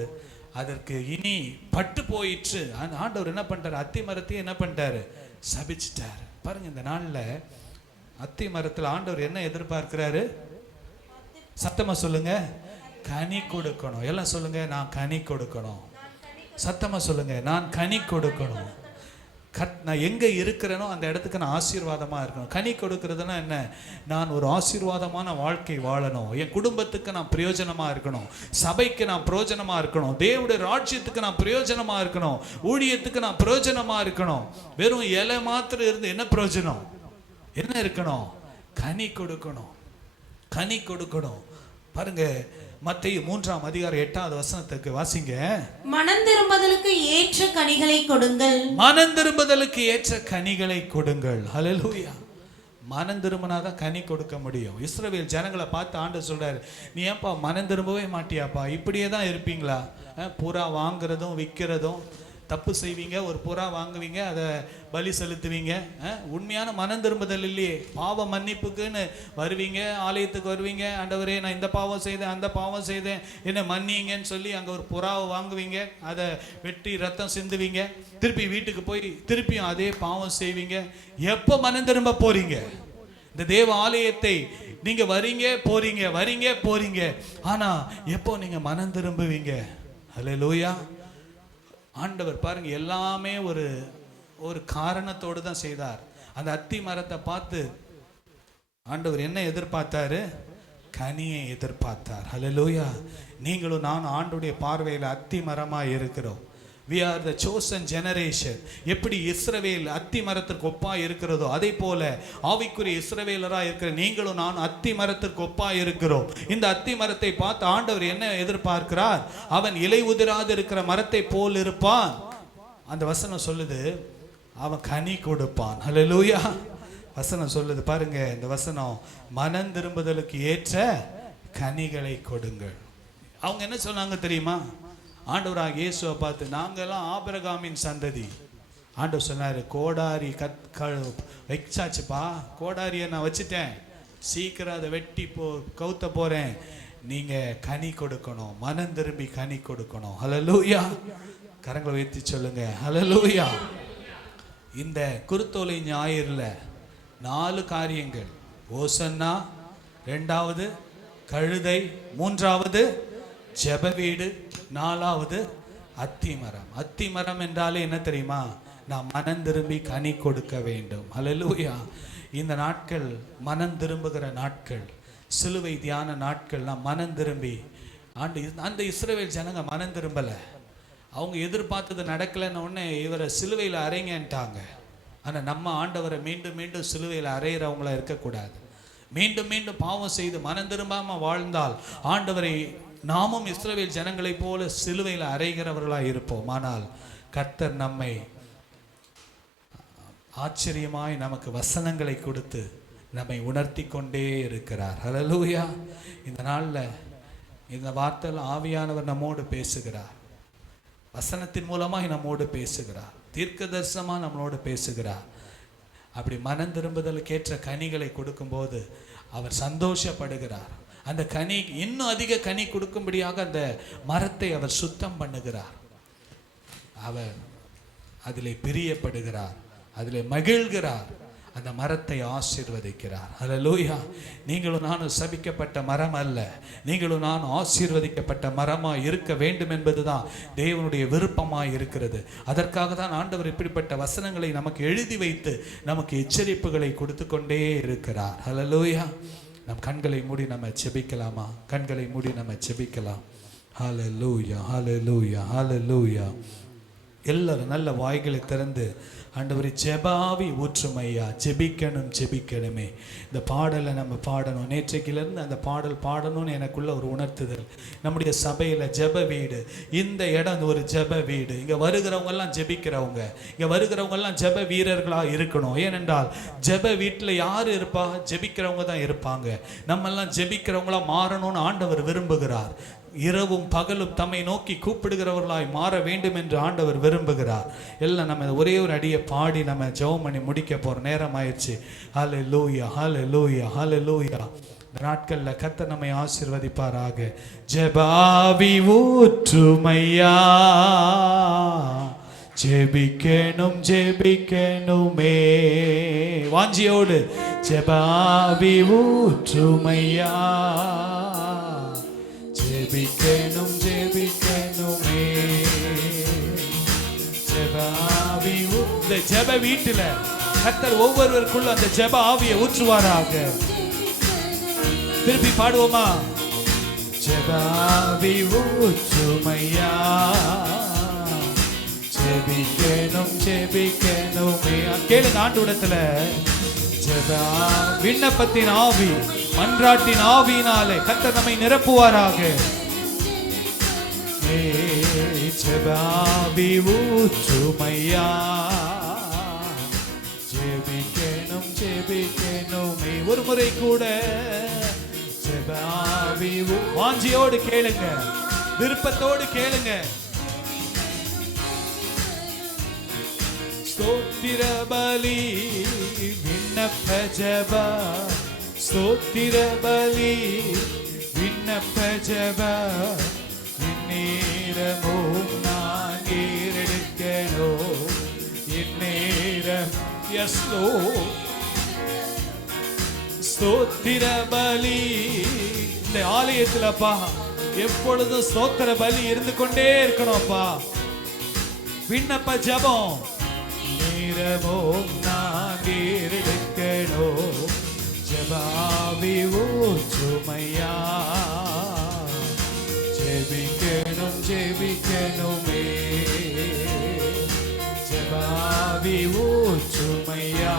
அதற்கு இனி பட்டு போயிற்று. ஆண்டவர் என்ன பண்ணிட்டார்? அத்தி மரத்தையும் என்ன பண்ணிட்டாரு? சபிச்சிட்டார். பாருங்க, இந்த நாள்ல அத்தி மரத்தில் ஆண்டவர் என்ன எதிர்பார்க்கிறாரு? சத்தமா சொல்லுங்க, கனி கொடுக்கணும். எல்லாம் சொல்லுங்க, நான் கனி கொடுக்கணும். சத்தமா சொல்லுங்க, நான் கனி கொடுக்கணும். நான் எங்க இருக்கிறேனோ அந்த இடத்துக்கு நான் ஆசீர்வாதமா இருக்கணும். கனி கொடுக்கறதுனா என்ன? நான் ஒரு ஆசீர்வாதமான வாழ்க்கை வாழணும். என் குடும்பத்துக்கு நான் பிரயோஜனமா இருக்கணும், சபைக்கு நான் பிரயோஜனமா இருக்கணும், தேவனுடைய ராஜ்யத்துக்கு நான் பிரயோஜனமா இருக்கணும், ஊழியத்துக்கு நான் பிரயோஜனமா இருக்கணும். வெறும் இலை மாத்திரம் இருந்து என்ன பிரயோஜனம்? என்ன இருக்கணும்? கனி கொடுக்கணும், கனி கொடுக்கணும். பாருங்க, மத்தேயு 3ஆம் அதிகாரம் 8வது வசனத்துக்கு வாசிங்க. மனம் திரும்புதலுக்கு ஏற்ற கனிகளை கொடுங்கள். மனம் திரும்புதலுக்கு ஏற்ற கனிகளை கொடுங்கள். ஹல்லேலூயா. மனம் திரும்பினாதான் கனி கொடுக்க முடியும். இஸ்ரவேல் ஜனங்களை பார்த்து ஆண்டவர் சொல்றாரு, நீ ஏன்பா மனம் திரும்பவே மாட்டியாப்பா? இப்படியே தான் இருப்பீங்களா? புறா வாங்குறதும் விற்கிறதும், தப்பு செய்வீங்க, ஒரு புறா வாங்குவீங்க, அதை பலி செலுத்துவீங்க. உண்மையான மனம் திரும்புதல் இல்லையே. பாவ மன்னிப்புக்குன்னு வருவீங்க, ஆலயத்துக்கு வருவீங்க, ஆண்டவரே நான் இந்த பாவம் செய்தேன், அந்த பாவம் செய்தேன், என்ன மன்னிங்கன்னு சொல்லி அங்கே ஒரு புறாவை வாங்குவீங்க, அதை வெட்டி ரத்தம் சிந்துவீங்க, திருப்பி வீட்டுக்கு போய் திருப்பியும் அதே பாவம் செய்வீங்க. எப்போ மனம் திரும்ப போறீங்க? இந்த தேவ ஆலயத்தை நீங்க வரீங்க போறீங்க, வரீங்க போறீங்க, ஆனா எப்போ நீங்க மனம் திரும்புவீங்க? ஹல்லேலூயா. ஆண்டவர் பாருங்க, எல்லாமே ஒரு காரணத்தோடு தான் செய்தார். அந்த அத்தி மரத்தை பார்த்து ஆண்டவர் என்ன எதிர்பார்த்தாரு? கனியை எதிர்பார்த்தார். ஹல்லேலூயா. நீங்களும் நான் ஆண்டுடைய பார்வையில் அத்தி மரமா இருக்கிறோம். We are the chosen generation. எப்படி இஸ்ரவேல் அத்தி மரத்திற்கு ஒப்பா இருக்கிறதோ அதே போல ஆவிக்குரிய இஸ்ரவேலரா இருக்கிற நீங்களும் நான் அத்தி மரத்திற்கு ஒப்பா இருக்கிறோம். இந்த அத்தி மரத்தை பார்த்து ஆண்டவர் என்ன எதிர்பார்க்கிறார்? அவன் இலை உதிராது இருக்கிற மரத்தை போல் இருப்பான். அந்த வசனம் சொல்லுது, அவன் கனி கொடுப்பான். ஹல்லேலூயா. வசனம் சொல்லுது பாருங்க, இந்த வசனம், மனம் திரும்புதலுக்கு ஏற்ற கனிகளை கொடுங்கள். அவங்க என்ன சொன்னாங்க தெரியுமா? ஆண்டவராக இயேசுவை பார்த்து, நாங்கெல்லாம் ஆபிரகாமின் சந்ததி. ஆண்டவர் சொன்னார், கோடாரி வச்சாச்சுப்பா, கோடாரியை நான் வச்சுட்டேன், சீக்கிரம் அதை வெட்டி கவுத்த போறேன், நீங்க கனி கொடுக்கணும், மனம் திரும்பி கனி கொடுக்கணும். ஹல்லேலூயா. கரங்களை உயர்த்தி சொல்லுங்க, ஹல்லேலூயா. இந்த குருத்தோலை ஞாயிறுல 4 காரியங்கள். ஓசன்னா, 2வது கழுதை, 3வது ஜெப வீடு, 4வது அத்திமரம். அத்திமரம் என்றாலே என்ன தெரியுமா? நாம் மனம் திரும்பி கனி கொடுக்க வேண்டும். ஹல்லேலூயா. இந்த நாட்கள் மனம் திரும்புகிற நாட்கள், சிலுவை தியான நாட்கள். நாம் மனம் திரும்பி அந்த இஸ்ரவேல் ஜனங்க மனம் திரும்பல. அவங்க எதிர்பார்த்தது நடக்கலைன்னு உடனே இவரை சிலுவையில் அறைங்கன்ட்டாங்க. ஆனால் நம்ம ஆண்டவரை மீண்டும் மீண்டும் சிலுவையில் அறையிறவங்களா இருக்கக்கூடாது. மீண்டும் மீண்டும் பாவம் செய்து மனம் திரும்பாம வாழ்ந்தால் ஆண்டவரை நாமும் இஸ்ரவேல் ஜனங்களை போல சிலுவையில் அறைகிறவர்களாக இருப்போம். ஆனால் கர்த்தர் நம்மை ஆச்சரியமாய் நமக்கு வசனங்களை கொடுத்து நம்மை உணர்த்தி கொண்டே இருக்கிறார். ஹல்லேலூயா. இந்த நாளில் இந்த வார்த்தையில் ஆவியானவர் நம்மோடு பேசுகிறார். வசனத்தின் மூலமாக நம்மோடு பேசுகிறார். தீர்க்க தரிசனமாக நம்மளோடு பேசுகிறார். அப்படி மனம் திரும்புதலுக்கு ஏற்ற கனிகளை கொடுக்கும்போது அவர் சந்தோஷப்படுகிறார். அந்த கனி இன்னும் அதிக கனி கொடுக்கும்படியாக அந்த மரத்தை அவர் சுத்தம் பண்ணுகிறார். அவர் அதிலே பிரியப்படுகிறார், அதிலே மகிழ்கிறார், அந்த மரத்தை ஆசீர்வதிக்கிறார். ஹல்லேலூயா. நீங்களும் நானும் சபிக்கப்பட்ட மரம் அல்ல, நீங்களும் நானும் ஆசீர்வதிக்கப்பட்ட மரமாக இருக்க வேண்டும் என்பதுதான் தேவனுடைய விருப்பமாக இருக்கிறது. அதற்காக தான் ஆண்டவர் இப்படிப்பட்ட வசனங்களை நமக்கு எழுதி வைத்து நமக்கு எச்சரிப்புகளை கொடுத்து கொண்டே இருக்கிறார். ஹல்லேலூயா. நம் கண்களை மூடி நம்ம செபிக்கலாமா? கண்களை மூடி நம்ம செபிக்கலாம். ஹல்லேலூயா, ஹல்லேலூயா, ஹல்லேலூயா. எல்லாரும் நல்ல வாய்களை திறந்து ஆண்டவரே ஜெபாவி ஊற்றுமையா, ஜெபிக்கணும் ஜெபிக்கணுமே. இந்த பாடலை நம்ம பாடணும். நேற்றைக்கிலேருந்து அந்த பாடல் பாடணும்னு எனக்குள்ள ஒரு உணர்த்துதல். நம்முடைய சபையில் ஜெப வீடு, இந்த இடம் ஒரு ஜெப வீடு. இங்கே வருகிறவங்கெல்லாம் ஜெபிக்கிறவங்க, இங்கே வருகிறவங்கெல்லாம் ஜெப வீரர்களாக இருக்கணும். ஏனென்றால் ஜெப வீட்டில் யார் இருப்பா? ஜெபிக்கிறவங்க தான் இருப்பாங்க. நம்மெல்லாம் ஜெபிக்கிறவங்களா மாறணும்னு ஆண்டவர் விரும்புகிறார். இரவும் பகலும் தம்மை நோக்கி கூப்பிடுகிறவர்களாய் மாற வேண்டும் என்று ஆண்டவர் விரும்புகிறார். எல்லாம் நம்ம ஒரே ஒரு அடியை பாடி நம்ம ஜெபம் பண்ணி முடிக்க போகிற நேரம் ஆயிடுச்சு. ஹல்லேலூயா, ஹல்லேலூயா, ஹல்லேலூயா. இந்த நாட்களில் கர்த்தர் நம்மை ஆசீர்வதிப்பாராக. ஜெபாவி ஊற்றுமையா, ஜெபிக்கணும் ஜெபிக்கணுமே. வாஞ்சியோடு ஜெபாவி ஊற்றுமையா, ஜெபிக்கணும் ஜெபிக்கணுமே. ஜெபாவி இந்த ஜெப வீட்டில் கர்த்தர் ஒவ்வொருவருக்குள்ள அந்த ஜெப ஆவியை ஊற்றுவாராக. திருப்பி பாடுவோமா? ஜெபாவி ஊற்றுமையா, ஜெபிக்கணும் ஜெபிக்கணுமே. கேளுங்க ஆண்டவரிடத்துல, விண்ணப்பத்தின் ஆவி, மன்றாட்டின் ஆவியினாலே கர்த்தர் நம்மை நிரப்புவாராக. ஜெபாவி ஊற்றுமையா, ஜெபிக்கணும் ஜெபிக்கணுமே. ஒரு முறை கூட ஜெபாவி வாஞ்சியோடு கேளுங்க, விருப்பத்தோடு கேளுங்க. ஸ்தோத்திர பலி விண்ணப்ப ஜெப, ஸ்தோத்திர பலி விண்ணப்ப ஜெப, இந்நேரமும் நான் ஏறெடுக்கணும், இந்நேரம் யஸ்லோ. ஸ்தோத்திர பலி இந்த ஆலயத்திலப்பா எப்பொழுதும் ஸ்தோத்திர பலி இருந்து கொண்டே இருக்கணும்ப்பா. விண்ணப்ப ஜெபம் நேரமும் நான் ஏறெடுக்கணும், ஜெபாவி ஊற்றுமையா, ஜெபிக்கணும் ஜெபிக்கணுமே, ஜெபாவி ஊற்றுமையா,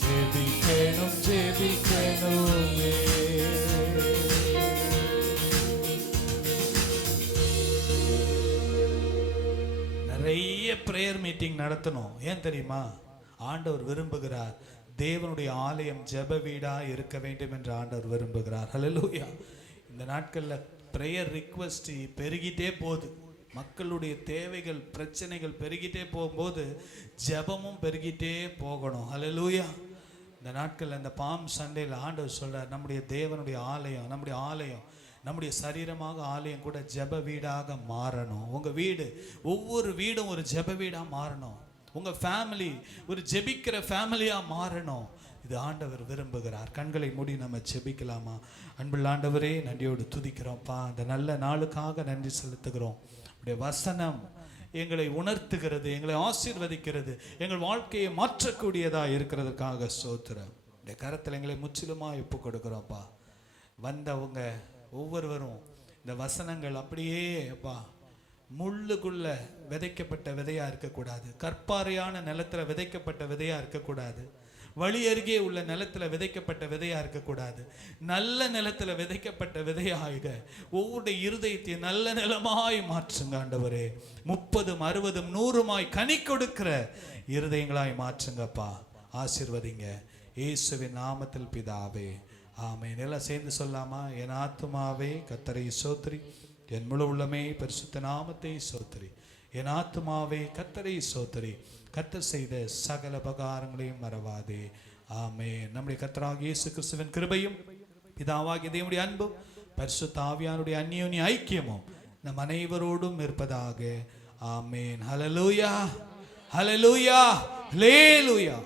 ஜெபிக்கணும் ஜெபிக்கணுமே. நிறைய பிரேயர் மீட்டிங் நடத்தணும். ஏன் தெரியுமா? ஆண்டவர் விரும்புகிறார் தேவனுடைய ஆலயம் ஜெப வீடா இருக்க வேண்டும் என்று ஆண்டவர் விரும்புகிறார். ஹல்லேலூயா. இந்த நாட்களில் பிரேயர் ரிக்வெஸ்ட் பெருகிட்டே போகுது. மக்களுடைய தேவைகள் பிரச்சனைகள் பெருகிட்டே போகும்போது ஜெபமும் பெருகிட்டே போகணும். ஹல்லேலூயா. இந்த நாட்களில் இந்த பாம் சண்டேல ஆண்டவர் சொல்றார், நம்முடைய தேவனுடைய ஆலயம், நம்முடைய சரீரமாக ஆலயம் கூட ஜெப வீடாக மாறணும். உங்க வீடு, ஒவ்வொரு வீடும் ஒரு ஜெப வீடா மாறணும். உங்க ஃபேமிலி ஒரு ஜெபிக்கிற ஃபேமிலியா மாறணும். இது ஆண்டவர் விரும்புகிறார். கண்களை மூடி நம்ம ஜெபிக்கலாமா? அன்புள்ள ஆண்டவரே, நன்றியோடு துதிக்கிறோம்ப்பா. இந்த நல்ல நாளுக்காக நன்றி செலுத்துகிறோம். உடைய வசனம் எங்களை உணர்த்துகிறது, எங்களை ஆசீர்வதிக்கிறது, எங்கள் வாழ்க்கையை மாற்றக்கூடியதா இருக்கிறதுக்காக ஸ்தோத்திரம். உடைய கரத்தில் எங்களை முற்றிலுமா ஒப்பு கொடுக்கிறோம்ப்பா. வந்தவங்க ஒவ்வொருவரும் இந்த வசனங்கள் அப்படியே அப்பா முள்ளுக்குள்ள விதைக்கப்பட்ட விதையா இருக்கக்கூடாது, கற்பாறையான நிலத்துல விதைக்கப்பட்ட விதையா இருக்கக்கூடாது, வழி அருகே உள்ள நிலத்துல விதைக்கப்பட்ட விதையா இருக்கக்கூடாது, நல்ல நிலத்துல விதைக்கப்பட்ட விதையாக ஒவ்வொரு இருதயத்தை நல்ல நிலமாய் மாற்றுங்க ஆண்டவரே. 30, 60, 100 கனி கொடுக்கிற இருதயங்களாய் மாற்றுங்கப்பா. ஆசீர்வதிங்க இயேசுவின் நாமத்தில் பிதாவே, ஆமென். எல்லாம் சேர்ந்து சொல்லாமா? என் ஆத்துமாவே கர்த்தரை ஸ்தோத்திரி, என் முழு உள்ளமே பரிசுத்த நாமத்தை ஸ்தோத்திரி, என் ஆத்துமாவே கர்த்தரை ஸ்தோத்திரி, கர்த்தர் செய்த சகல உபகாரங்களையும் மறவாதே. ஆமென். நம்முடைய கர்த்தராகிய இயேசு கிறிஸ்துவின் கிருபையும் பிதாவாகிய தேவனுடைய அன்பும் பரிசுத்த ஆவியானுடைய அந்யோன்ய ஐக்கியமும் நம் அனைவரோடும் இருப்பதாக. ஆமென். ஹல்லேலூயா, ஹல்லேலூயா, ஹல்லேலூயா.